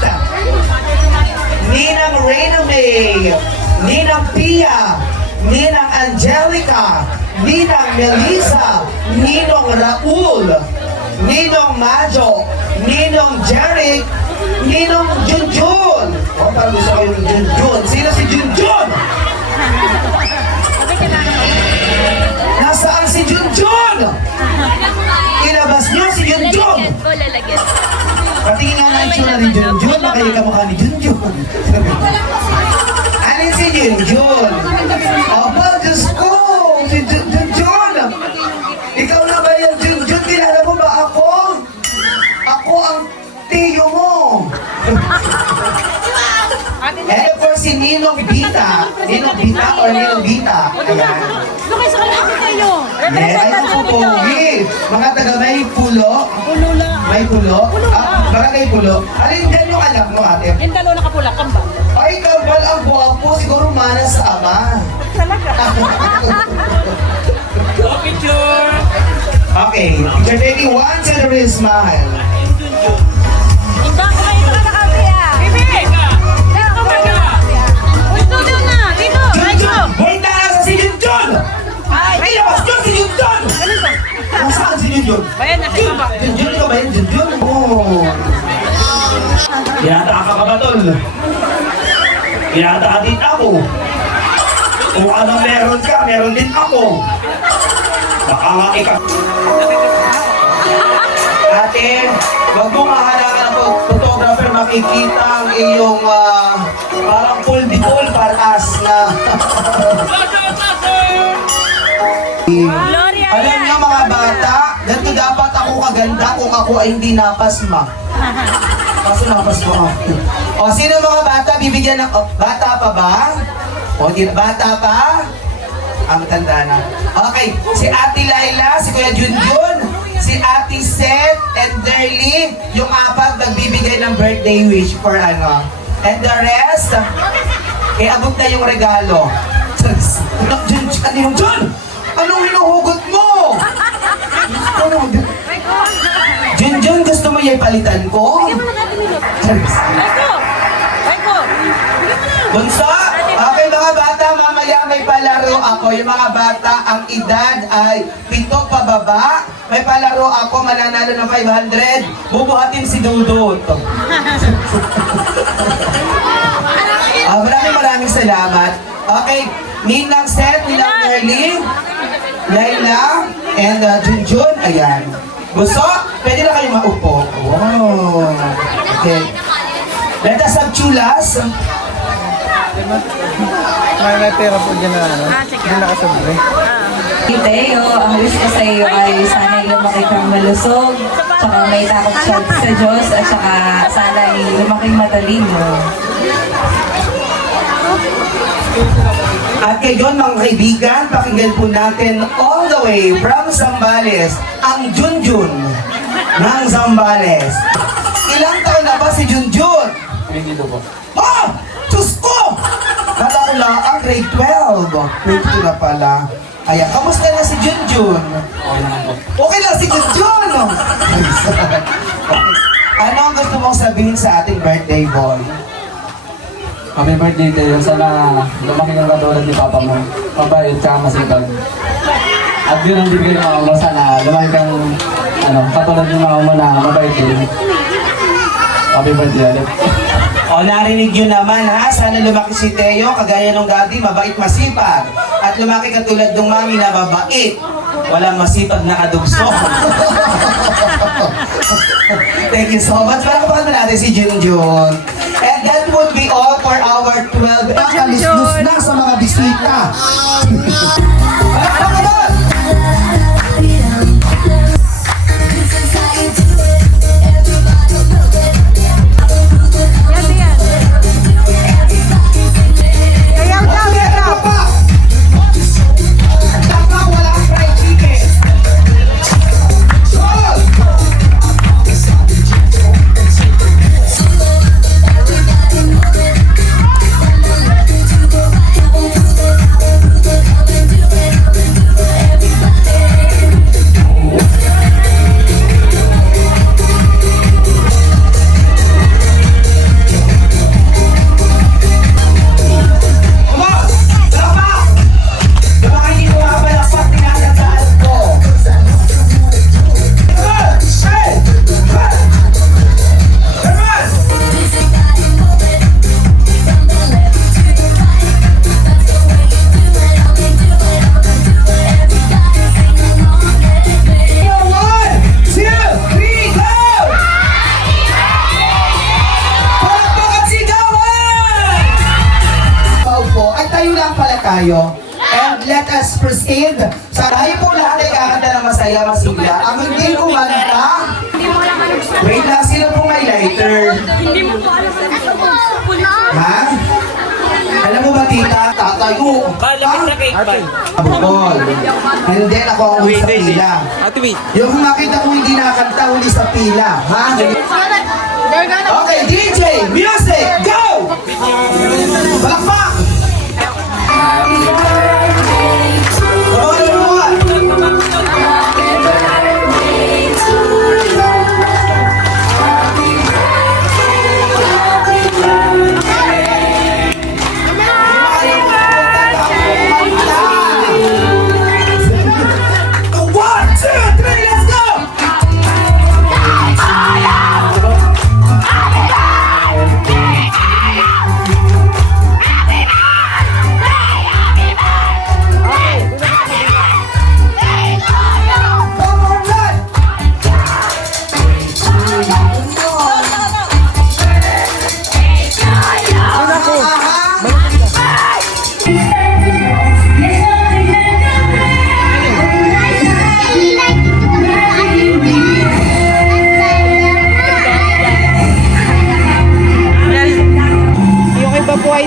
Ninang Reina May, Ninang Pia, Ninang Angelica, Ninang Melissa, Ninong Raul, Ninong Majo, Ninong Jeric, Ninong Junjun. O, parang gusto ko yung Junjun. Sino si Junjun? Nasaan si Junjun? Ilabas niyo si Junjun. Patingin nga na itsura ni Junjun. Nakaya ka mukha ni Junjun. Alin si Junjun? Aba, Diyos ko! Si Junjun! Ikaw na ba yan, Junjun? Kilala mo ba ako? Ako ang tiyo mo. And of course, si Ninong Bita. Ninong Bita or Ninong Bita. Ayan. Yes, ay po pogi. Mga taga may pulo. May pulo. Ah, barangay pulo. Alin dyan yung anak mo, ate? Yung dalawa nakapula, kambal. Ay, kambal ang buwapo. Siguro mana sa ama. Talaga. Okay, picture taking one to the real smile. Indang ko kayo na nakapia. Bibi! Dito ka muna. Gusto doon na. Dito. Junjun! Wait na nasa si Junjun! Ay, labas yun si Junjun! Nasaan si Junjun? Bayan na kayo ba? Junjun ka ba yun? Junjun? Oo. Yata ka kabatol. Yata ka din ako. Kung anong meron ka, meron din ako. Baka nga ikaw. Ate, wag mong hahalangan ng photographer, makikita ang iyong parang pull-di-pull paras na. Alam niyo mga bata, ganito dapat ako kaganda kung ako ay hindi napasma. Kaso napasma ako. O sino mga bata bibigyan ng... bata pa ba? O bata pa? Ang tanda na. Okay, si Ate Laila, si Kuya Junjun, si Ate Seth, and Derly, yung apat nagbibigay ng birthday wish for ano. And the rest, abot na yung regalo. Ano yung Jun? Anong hinuhugot mo? Junjun, gusto mo yung palitan ko? Bunso? Okay mga bata, mamaya may palaro ako. Yung mga bata, ang edad ay 7 pababa. May palaro ako, mananalo ng 500. Bubuhatin si Dudut. Maraming salamat. Okay, Ninang Seth, Ninang Nerly, Laila, and Junjun. Ayan. Gusto? Pwede na kayo maupo. Wow. Okay. Let us have chulas. May pera po dyan na ano. Hindi nakasabi. Teo, ang wish ko sa iyo ay sana lumaki kang malusog, tsaka may takot sa Diyos, at saka sana lumaki matalino. At ngayon mga kaibigan, pakinggan po natin all the way from Zambales, ang Junjun ng Zambales. Ilang taon na ba si Junjun? Hindi po. Ah! Diyos ko! Kala ko lang ang grade 12. Grade 2 na pala. Ayan, kamusta na si Junjun? Okay lang si Junjun! Ano ang gusto mong sabihin sa ating birthday boy? Happy birthday Teo. Sana lumaki kang katulad ni Papa mo. Mabait tsaka masipag. At yun ang bigay ng mama mo. Sana lumaki kang katulad ni mama mo na mabait din. Happy birthday ulit. O, narinig yun naman ha, sana lumaki si Teo, kagaya ng daddy, mabait masipag. At lumaki katulad ng mami na mabait. walang masipag na kadugso. Thank you so much. Palakpakan mo natin si Junjun. And that would be all for our 12. Nakalisnus na sa mga bisita. Palakpakan mo! Ayaw daw, ayaw. Tama, wala ang fried chicken. Tayo. And let us proceed. Sa tayo po lahat ay kakanta ng masaya masigla. Ang hindi kumanta, wait lang, sino po may lighter? Hindi mo pa alam Ha? Alam mo ba tita? Tatayo. Abukol. And then ako ang huli sa pila. Yung makita ko hindi nakakanta, huli sa pila. Ha? Okay, DJ, music, go! Balakpak!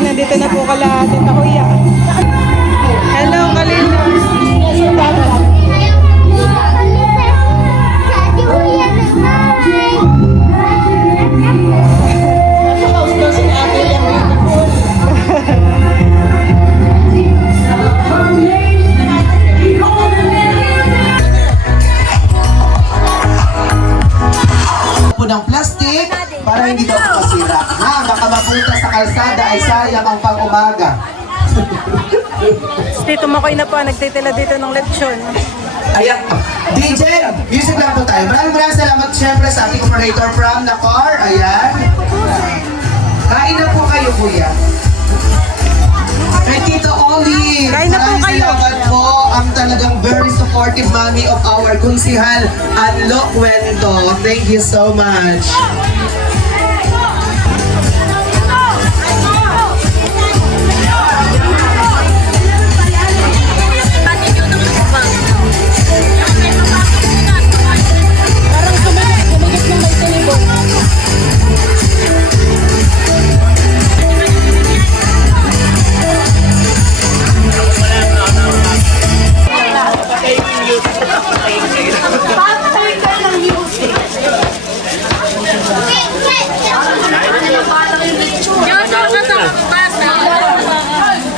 Nandito na po kala Tita Huya. Hello, Kalina. Po ng plastic para hindi daw masira. Ha, baka mapunta sa kalsada ay sayang ang pang-umaga. Tito Makoy na po, nagtitila dito ng lechon. Ayan, DJ, music lang po tayo. Maraming salamat syempre sa ating operator from Nakor. Ayan. Kain na po kayo, kuya. Kay Tito Oli, Kain na po maraming kayo. salamat po. Ang talagang very supportive mommy of our kunsihal, Anlo Cuento. Thank you so much.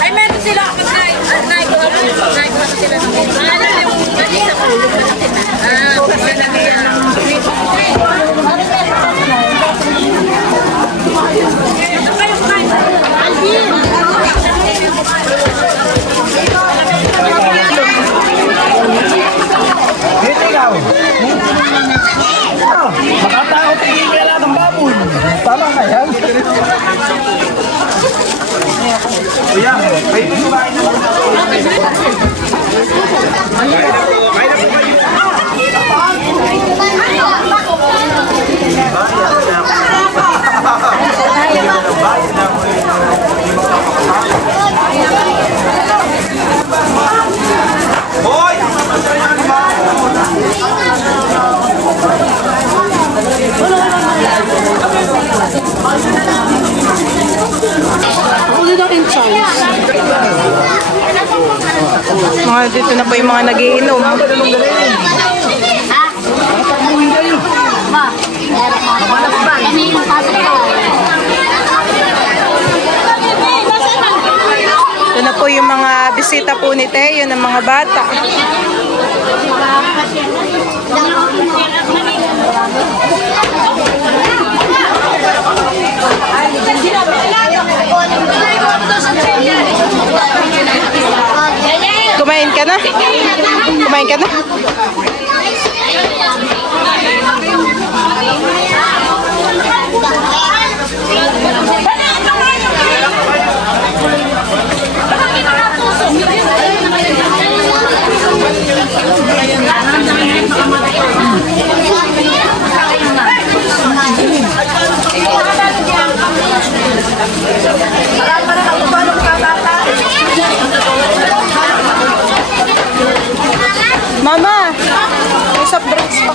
Ay, meron sila. Makatakot tingin ka lang ng baboy. Tama ka yan? Kuya, kayo kumain na muna. Kain na po. Mga dito na po yung mga nagiinom. Ito na po yung mga bisita po ni Teo ng mga bata. Kumain ka na? Kumain ka na? Mama, may soft drinks pa.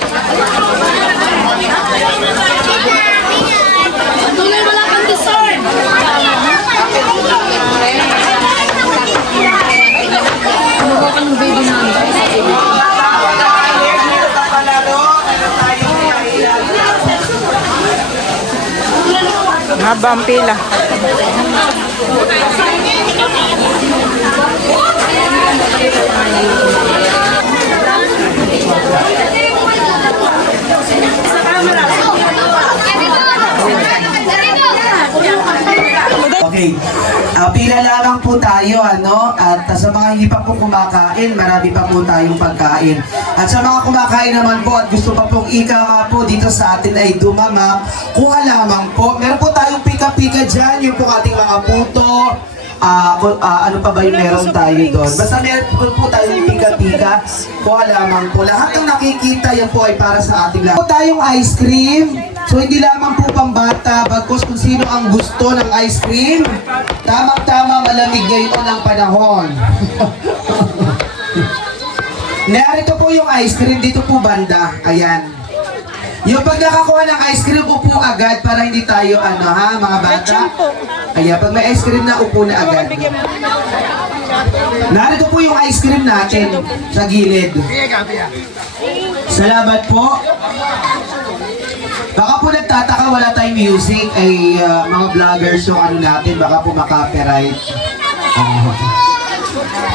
Tuloy, wala kang dessert. Haba ang pila. Okay. Pila lamang po tayo, ano? At sa mga hindi pa po kumakain, marami pa po tayong pagkain. At sa mga kumakain naman po at gusto pa pong ika nga po dito sa atin ay dumamang, kuha lamang po. Meron po tayong pika-pika dyan, yung po ating mga puto, ano pa ba yung meron tayo doon? Basta meron po tayong pika-pika, kuha lamang po. Lahat ng nakikita, yan po ay para sa ating lahat. Po tayong ice cream. So hindi lamang po pambata, bagkus kung sino ang gusto ng ice cream. Tamang-tama, malamig ngayon ang panahon. Narito po yung ice cream, dito po banda. Ayan. Yung pag nakakuha ng ice cream, upo agad para hindi tayo, mga bata. Ayan, pag may ice cream na, upo na agad. Narito po yung ice cream natin sa gilid. Salamat po. Baka po nagtataka, wala tayong music, ay mga vloggers yung ano natin, baka po makapiright.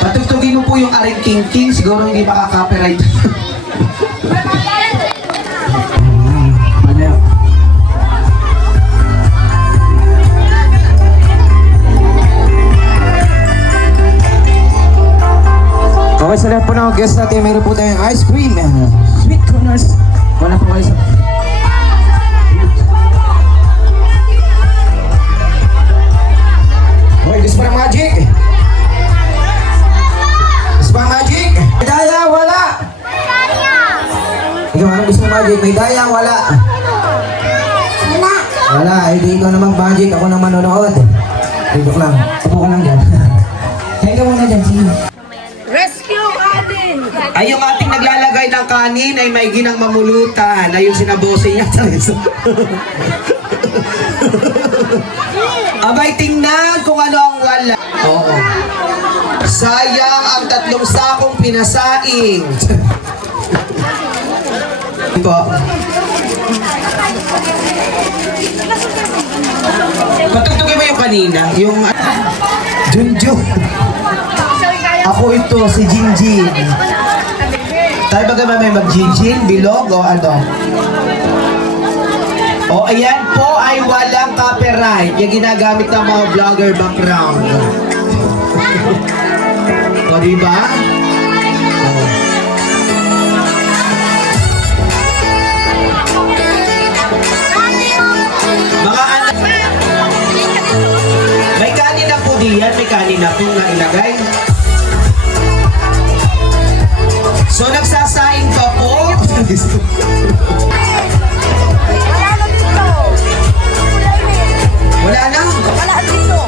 Patugtugin mo po yung Aring King King, siguro hindi makaka-copyright. Okay, sa lahat po ng guests natin, meron po tayong ice cream. Sweet corners. Wala po kayo sa... Okay, gusto pa ng magic? Gusto pa ng magic? May daya, wala! Ikaw, anong gusto ng magic? May daya, wala! Wala, hindi ikaw namang magic, ako nang manonood. Dito lang, upo ka lang dyan. Kaya ka muna dyan, sige. Ay, yung ating naglalagay ng kanin ay may ginang mamulutan. Ay, yung sinabose niya. Abay, tingnan kung ano ang wala. Oo. Sayang ang 3 sakong pinasaing. Ito. Patugtugin mo yung kanina. Yung... Junjun. Ako ito, si Jinjin. Tayo ba may mag-jinjin, bilog o ano? O ayan po ay walang copyright. Yung ginagamit ng mga vlogger background. O diba? Mga anak, may kanin na po diyan, may kanin na po na ilagay. So nagsasaing pa po. Wala na? Wala dito.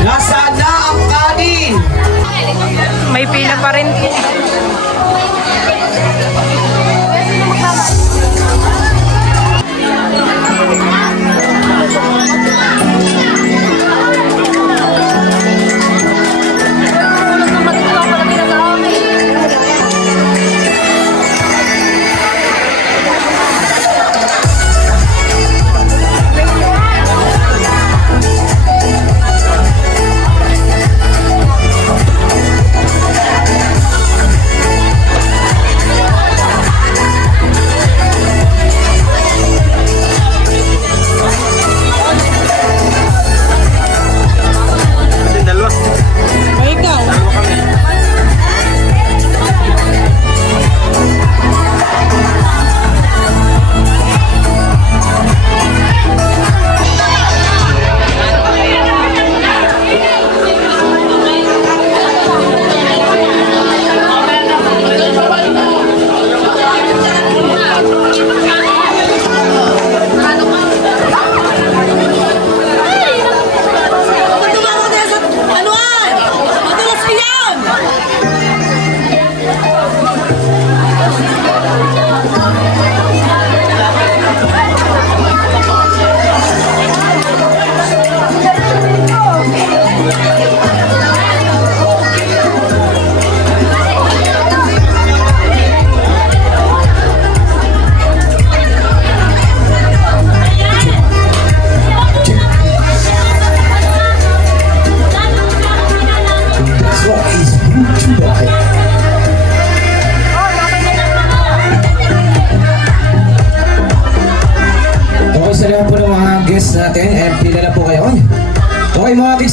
Nasaan na ang kanin? May pila pa rin po.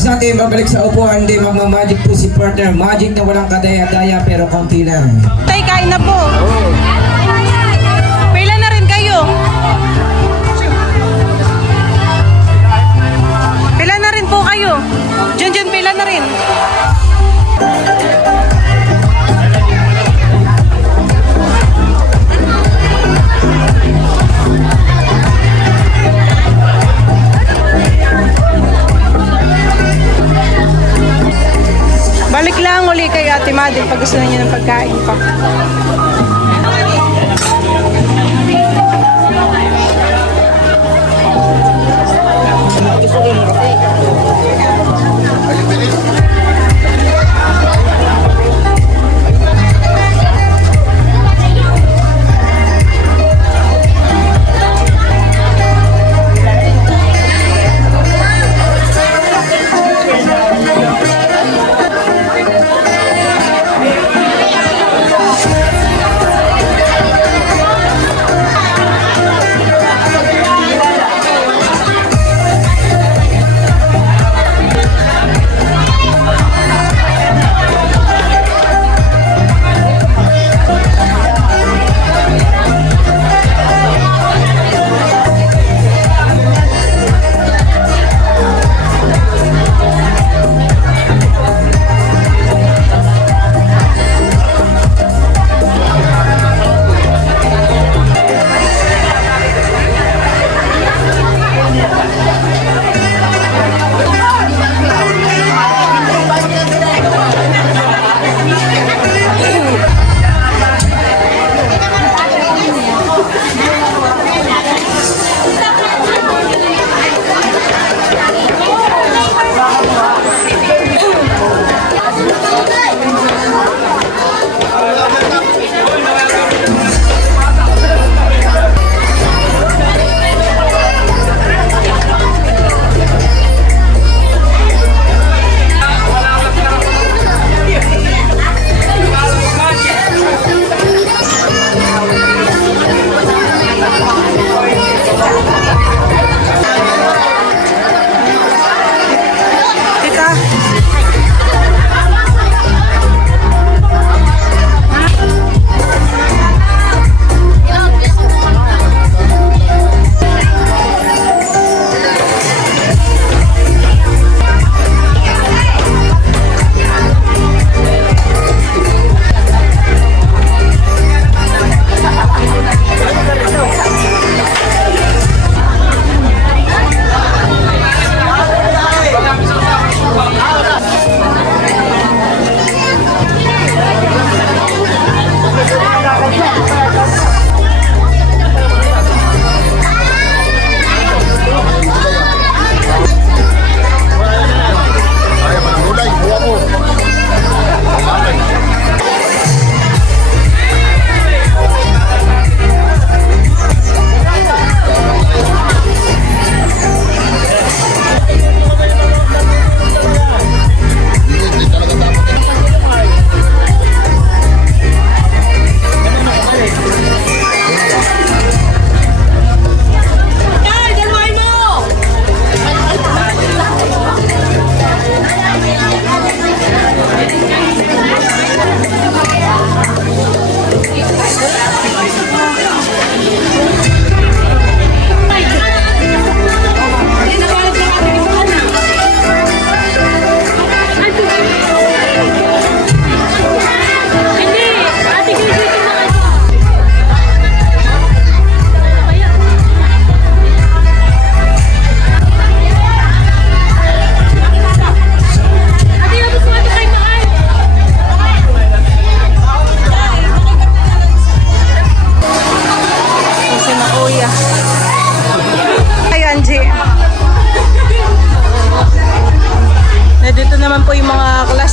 natin babalik sa upuan, hindi magmamagic po si partner. Magic na walang kadaya-daya pero konti lang. Tay, kain na po. Pila na rin kayo. Pila na rin po kayo. Junjun, pila na rin. Balik lang uli kay Ate Madel pag gusto niyo ng pagkain pa.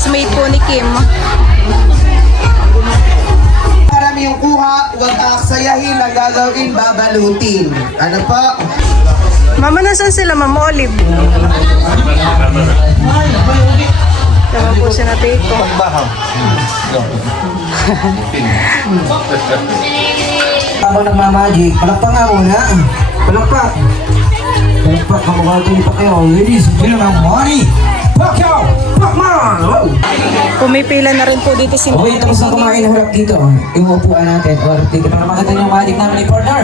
classmate po ni Kim. Marami yung kuha, huwag aksayahin, ang gagawin, babalutin. Ano po? Mama, nasan sila, Ma'am Olive? Tama po siya na take ko. Habang nagmamagic, palakpak nga muna. Palakpak. Palakpak ang mga tuloy pa kayo. Ladies and gentlemen, Manny Pacquiao! Pacman! Oh! Pumipila na rin po dito si Okay, tapos na kumain, harap dito. Yung upuan natin. Or dito para makita niyo yung magic namin ni partner.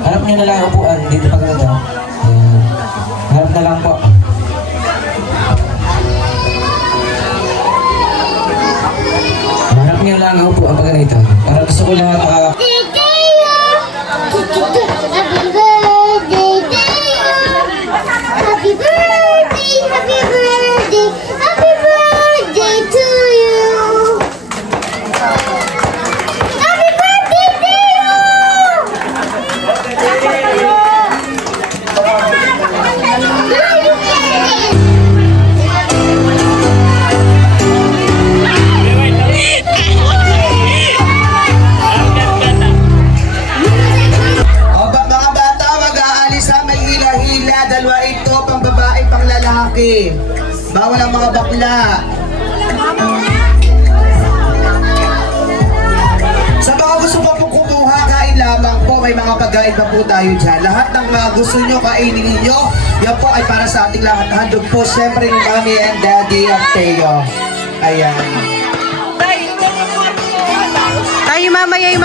Harap niyo na lang yung upuan. Dito pa ganito. Ayan. Harap na lang po. Harap niyo lang ang upuan pag ganito. Para gusto ko lahat Happy birthday, happy birthday, happy birthday to you. Happy birthday to Mga bata, mag-aalis ha, may hila-hila. Dalawa ito, pang babae, pang lalaki. Bawal ang mga bakla. Sa mga gusto pa po kumuha, kain lamang po. May mga pagkain pa po tayo dyan. Lahat ng mga gusto nyo, kainin ninyo. Yan po ay para sa ating lahat. Handog po, syempre, ni Mommy and Daddy at Teo. Ayan. Tayo mamaya ay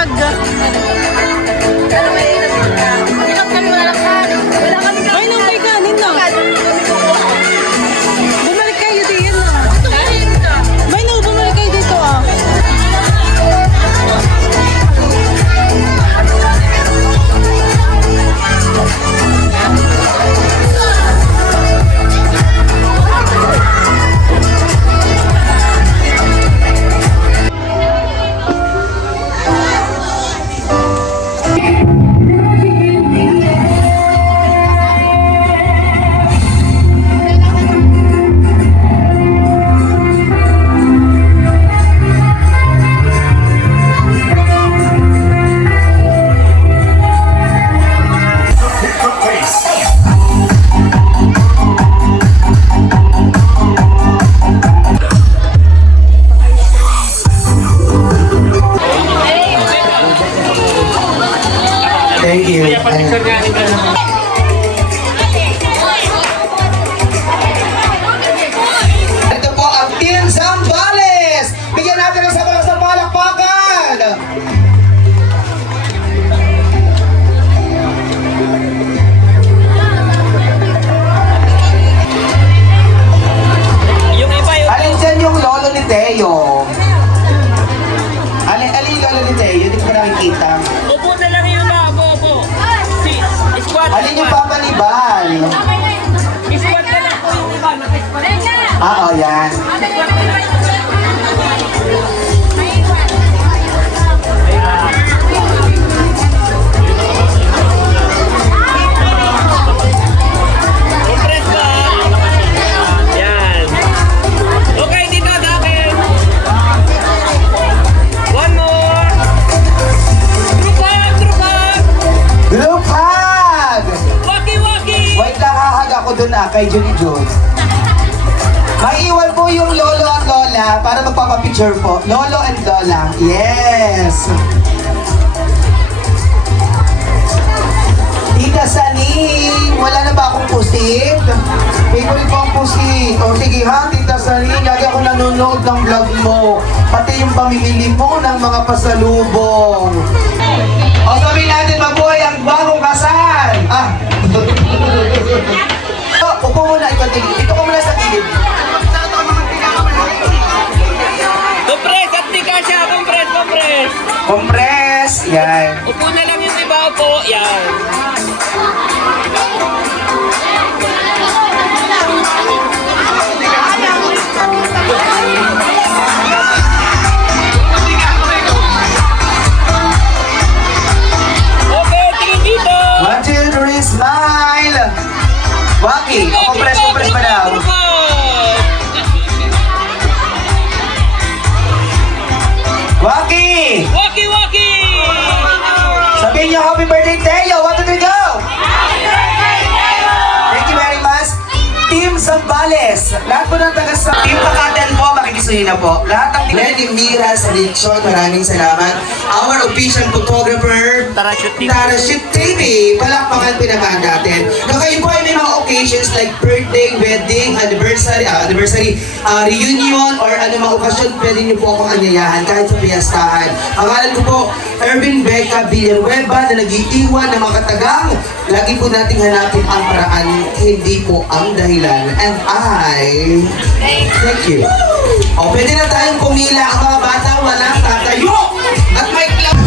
Ay, nang may kanin na. Bumalik kayo din na. May no, bumalik kayo dito ah. Thank you. Ito po ang Team Zambales! Bigyan natin ng sabalas ng palakpakan! Alin dyan yung lolo ni Teo? Alin yung lolo ni Teo? Hindi ko pa nakikita. Upo na lang yun na, opo. Squat. Alin yung papa ni Bal? Squat na lang po yung iba. Oo, yan. Compress ba? Yan. Okay, dito sa akin. One more. Group hug. Group hug! Waki. Wait lang, hahag ako dun kay Julie Jones. Maiiwan po yung lolo at lola para magpapapicture po. Lolo and lola. Yes! Tita Saning, wala na ba akong pusit? Favorite ko ang pusit. O sige ha, Tita Saning, lagi ako nanonood ng vlog mo. Pati yung pamimili mo ng mga pasalubong. O sabihin natin, mabuhay ang bagong kasal! Upo muna, ito ka muna sa gilid. Compress at di ka siya. Compress. Compress, yan. Upo na lang yung iba po. Yan. Okay, tingin dito. 1, 2, 3, smile! Waki, compress pa daw. Waki! Waki! Sabihin niyo, happy birthday, Teo! 1, 2, 3, go! Thank you very much. Team Zambales. Lahat po ng taga sa Team Pakaten po, makikisuhin na po. Lahat ng Lenny Mira sa Richon, maraming salamat. Our official photographer, Tarashoot TV. Tarashoot TV. Palakpakan pinamahan natin. Kung kayo po ay may mga occasions like birthday, wedding, anniversary, reunion, or anumang okasyon, pwede niyo po akong anyayahan kahit sa piyastahan. Pangalan ko po, Erwin Becca Villanueva, na nag-iiwan ng mga katagang. Lagi po nating hanapin ang paraan, hindi po ang dahilan. And thank you. O, pwede na tayong pumila. Ang mga bata, wala tatayo. At may club.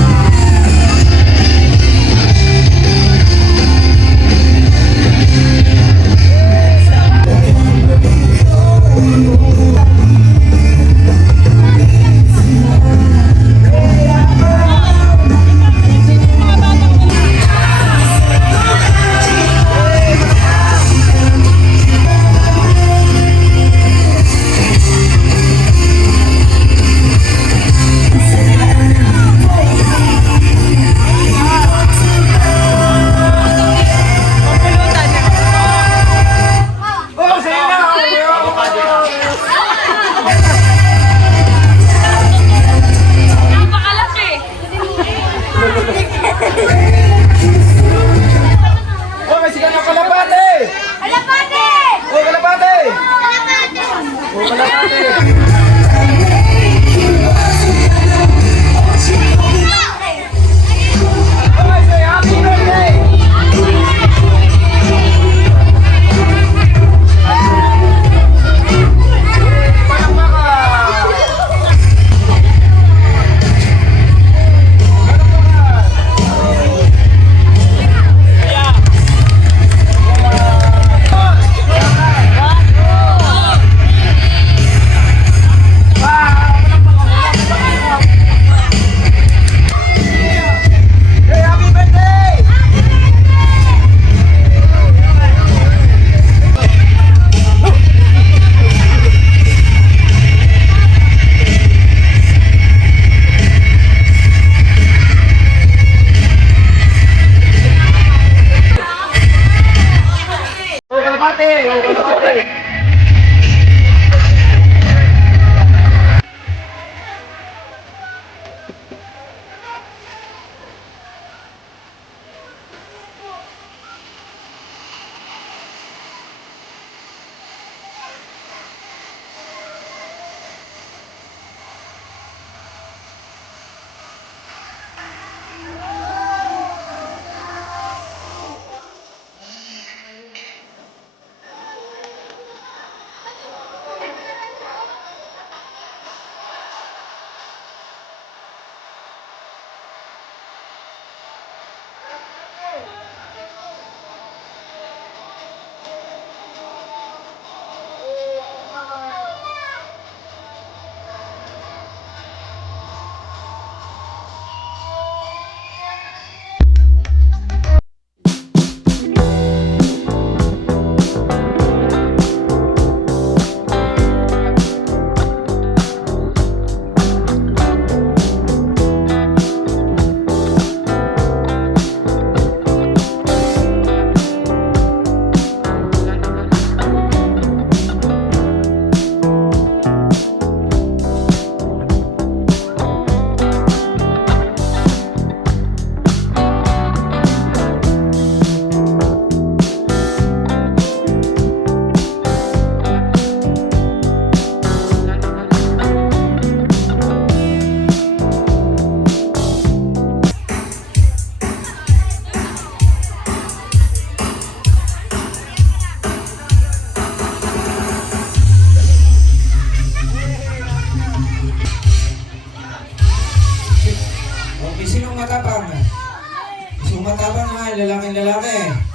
lalaki.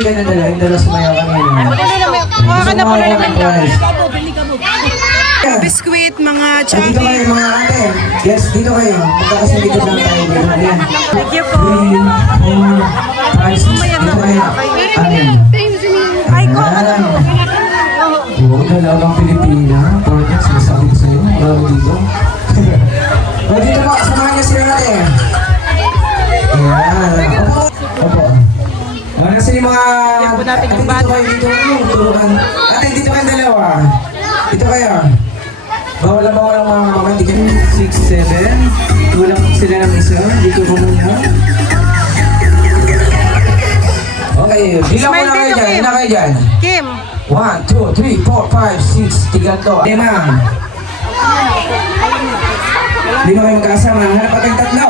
ka na dala, yung dala sumayaw kanina. Kuha ka na po na naman daw. Guys. Biskuit, mga Dito kayo mga ate. Yes, dito kayo. Magkakasalikod lang tayo. Ayan. Thank you po. 3, 4, 5, 6. Dito kayo. Ayan. Ay, ko. Ayan. Oo, dalawang Pilipina. Porkat, sinasabi ko sa'yo. Marami dito. O, dito po. Samahan niyo sila ate. Ayan. Opo. Opo. Nasa yung mga... Yan po natin yung bata. Dito kayo. Turuan. Ate, dito kayo dalawa. Dito kayo. Bawal ang mga mama. Hindi kayo 6, 7. Kulang sila ng isa. Dito po muna. Okay. Bilang mo na kayo dyan. Ilan kayo dyan? Kim. 1, 2, 3, 4, 5, 6. Tiganto. Lima. Hindi mo kayo magkasama. Hanap natin tatlo.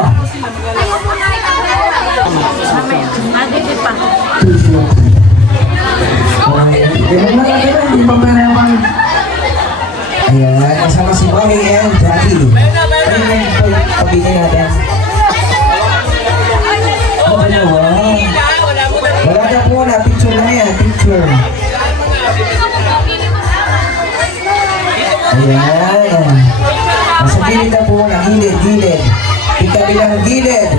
Ayan, kasama si Mommy and Daddy. Ano yung pabigay natin? Oh, dalawa. Wala na po na, picture lang yan, picture. Ayan. Nasa gilid na po na, gilid. Yung kabilang gilid.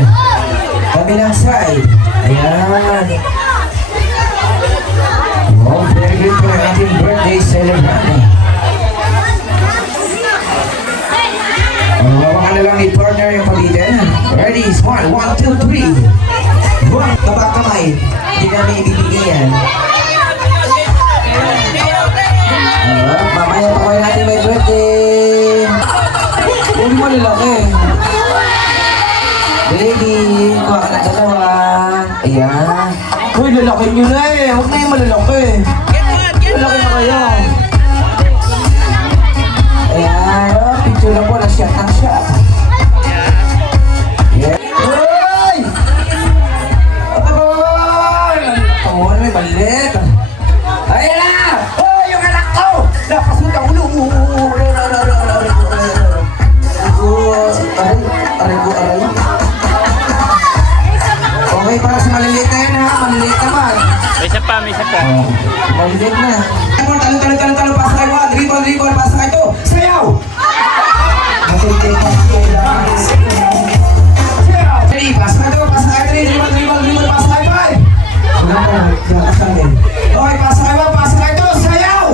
Kabilang side. Ayan. Oh, very good for our ating birthday celebrant. Bawa ka na lang i-partner yung pabitin. Ready? 1, 2, 3. Tabak kamay. Hindi namin ibibigay yan. Mamaya pa kayo natin may birthday. Huwag mo lalaki. Baby, kuha ka na dalawa. Ayan. Uy, lalaki nyo na eh. Huwag na yung malalaki. Lalaki na kayo. Ayan, oh, picture na po na shot ng shot. Yeah. Uy! Atabon! Oo, ano may balit. Ayan na! Oh, yung anak ko! Napasod ang ulo! Aray. Okay, para sa maliliit na yan ha. Maliliit naman. May isa pa. Maliliit na. Talo, pasa kayo. Dribble, pasa kayo. Sayaw! Ready, pasa kayo. Dribble, pasa kayo. Okay, pasa kayo. Sayaw!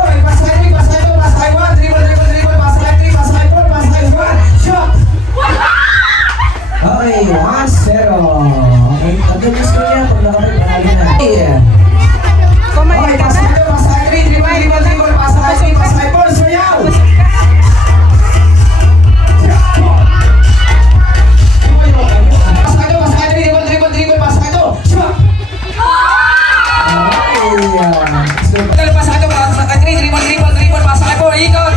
Okay, pasa kayo. Dribble, pasa kayo. Shot! Okay, 1-0. Okay, pagod yung score niya. Pag nakapit, panalo na. Okay, pasa kayo. Dribble, pasa kayo. Sayaw! Dribble, pasa kayo. Shot! Okay, pasa kayo. Dribble, pasa kayo. Ikot!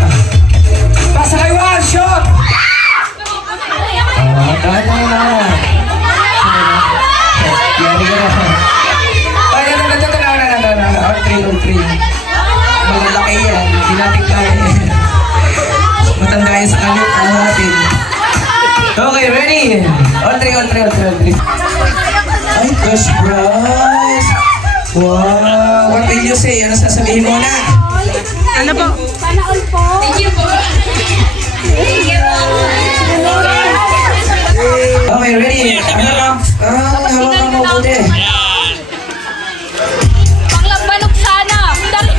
Pasa kayo, shot! Dahil na. Yari ka na. Ay, all three. Malalaki yan. Hindi natin kaya. Matanda yan sa kalit natin. Okay, ready? All three. Ay, cash prize. Wow. What will you say? Ano sasabihin mo na? Ano po? Thank you po. Okay, ready? Hawakan mo buti. Panglambanog sana.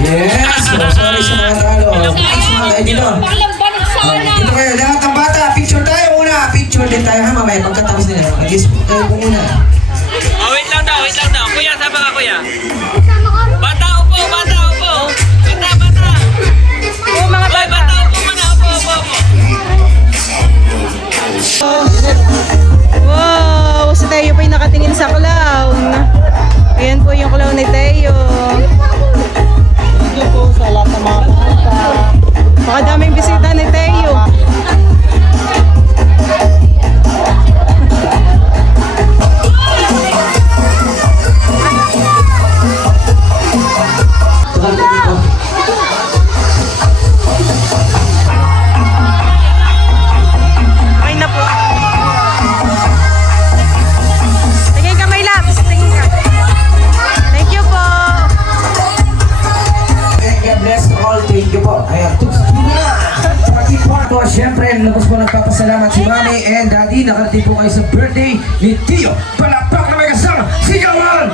Yes! Sorry sa mga talo. Thanks mga kayo dito. Panglambanog sana. Dito kayo, lahat ng bata. Picture tayo muna. Picture din tayo ha, mamaya. Pagkatapos nila. Mag-isip tayo po muna. Oh, wait lang daw. Kuya, sama ka kuya. Bata, upo. Bata. Oh, mga Hoy, bata. bata, upo muna. Upo. Wow, si Teo po yung nakatingin sa clown. Ayan po yung clown ni Teo. Thank you po sa lahat ng mga bata. Makadaming bisita ni Teo. Mami and Daddy, nakarating po kayo sa birthday ni Tio. Palakpak na may kasama, sigawan!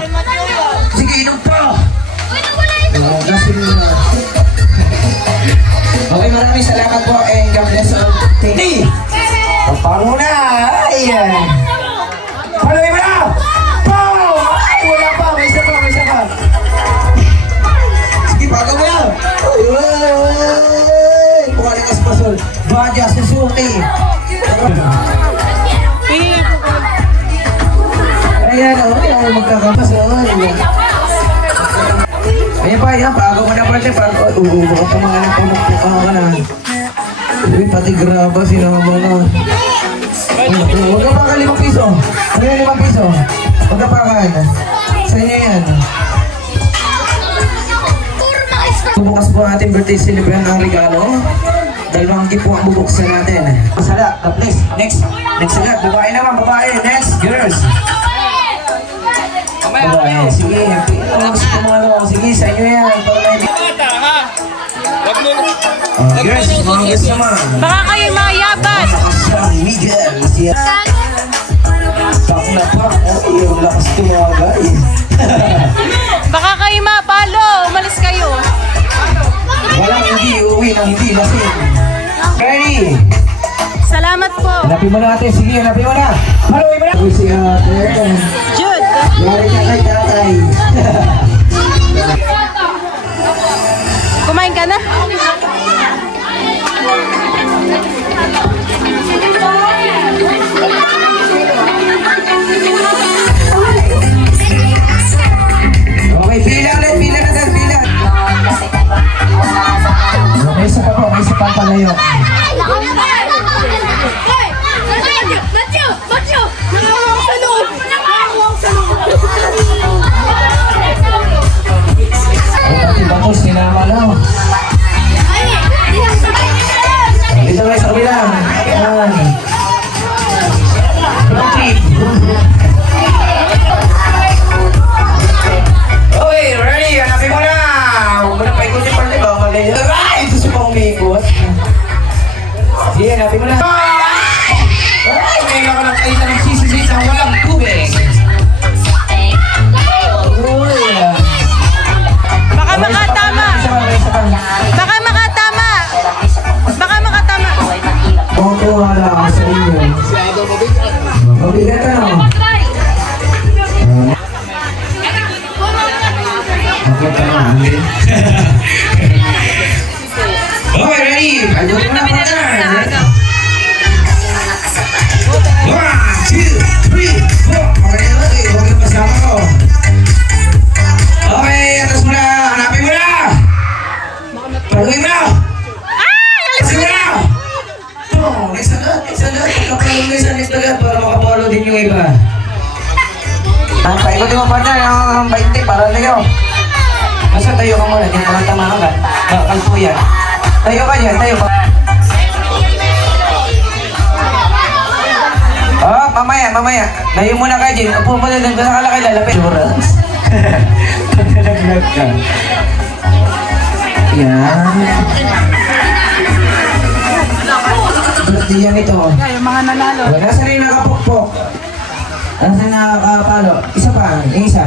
Sige, inom pa! Lasing na. Okay, maraming salamat po and God bless all. Tini! Papango na! Ayan! Paloy mo na! Pow! Ay, wala pa! May isa pa, may isa pa! Sige, pagaw mo na! Ay! Mukha na kaspasol. Badya, Suzuki! Ayan, ay, magkakapasol. Ayan pa, ayan, pagaw mo na pa siya. Baka pa mga anak ka na. Uy, pati graba, sinama na. Huwag ka pa ka 5 piso. Ano yung 5 piso? Huwag ka pa ka. Sa inyo yan. Bubukas po ang ating birthday celebrant ng regalo. 2 gift po ang bubuksan natin. Masala, please. Next salat. Babae naman, babae. Next, girls. Babae, sige. Sige, sa inyo yan. Girls, mga girls naman. Baka kayo mayaban. San Miguel, siya. Pak na pak, yung lakas tumagay. Baka kayo mapalo. Umalis kayo. Walang hindi, uuwi ng hindi lasing. Ready? Salamat po. Hanapin mo natin, sige, hanapin mo na. Haluin mo na. Uy, si ate. Jude. Yari ka kay tatay. Kumain ka na? Okay, pila ulit, pila na dahil, pila. May isa pa po, may isa pang palayo. Pati batos, sinama lang. Dito guys, sa kabila. Ayan. Okay, ready? Hanapin mo na. Huwag mo na paikutin pa, diba? Mali. Ay, ito siya pa umikot. Sige, hanapin mo na. Ay, may mga kayo na nagsisisit ng walang tubig. Uy. Baka makatama. Baka makatama. Baka makatama. Kuha lang sa inyo. Mabigat ka na. Okay, ready? Ayun na po na. 1, 2, 3, 4. Okay, okay. Huwag yung pasama ko. Okay, atas mo na. Hanapin mo na. Paluin mo na. Alis mo na. Oh, next agad. Kapalong next agad para makapalo din yung iba. Ang paikot mo pa na yung 20 para tayo. Basta tayo ka muna, yung mga tama ka. Kalpuyan. Tayo ka dyan, tayo ka. Oh, mamaya. Layo muna kayo dyan. Upo mo na lang, doon nakalakay lalapit. Juras. Paglalaglag ka. Yan. Birthday yan ito. Yung mga nanalo. Nasa rin nakapukpok. Nasa nakapalo. Isa pa, yung isa.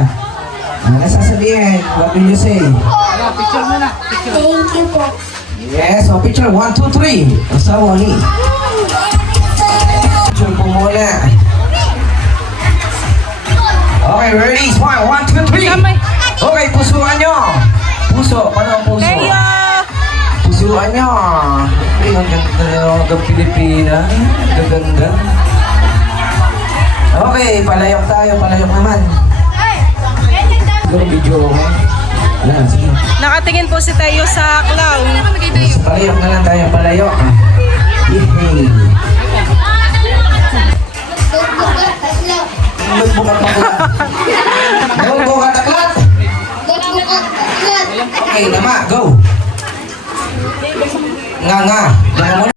Nasasabihin, what will you say? Thank you po. Yes, so picture 1, 2, 3. Asawa ni. Picture po muna. Okay, ready? Smile. 1, 2, 3. Okay, pusuan nyo. Puso. Paano ang puso? Kayo. Pusuan nyo. Ay, ang ganda ng Pilipina. Ang ganda. Okay, palayok tayo. Palayok naman. Pero video mo. Yan, sige. Nakatingin po si Tayo sa clown. Palayok na lang tayo. Palayok. Yehey. Notebook at taklat. Notebook at taklat. Okay, nama, go. Nga.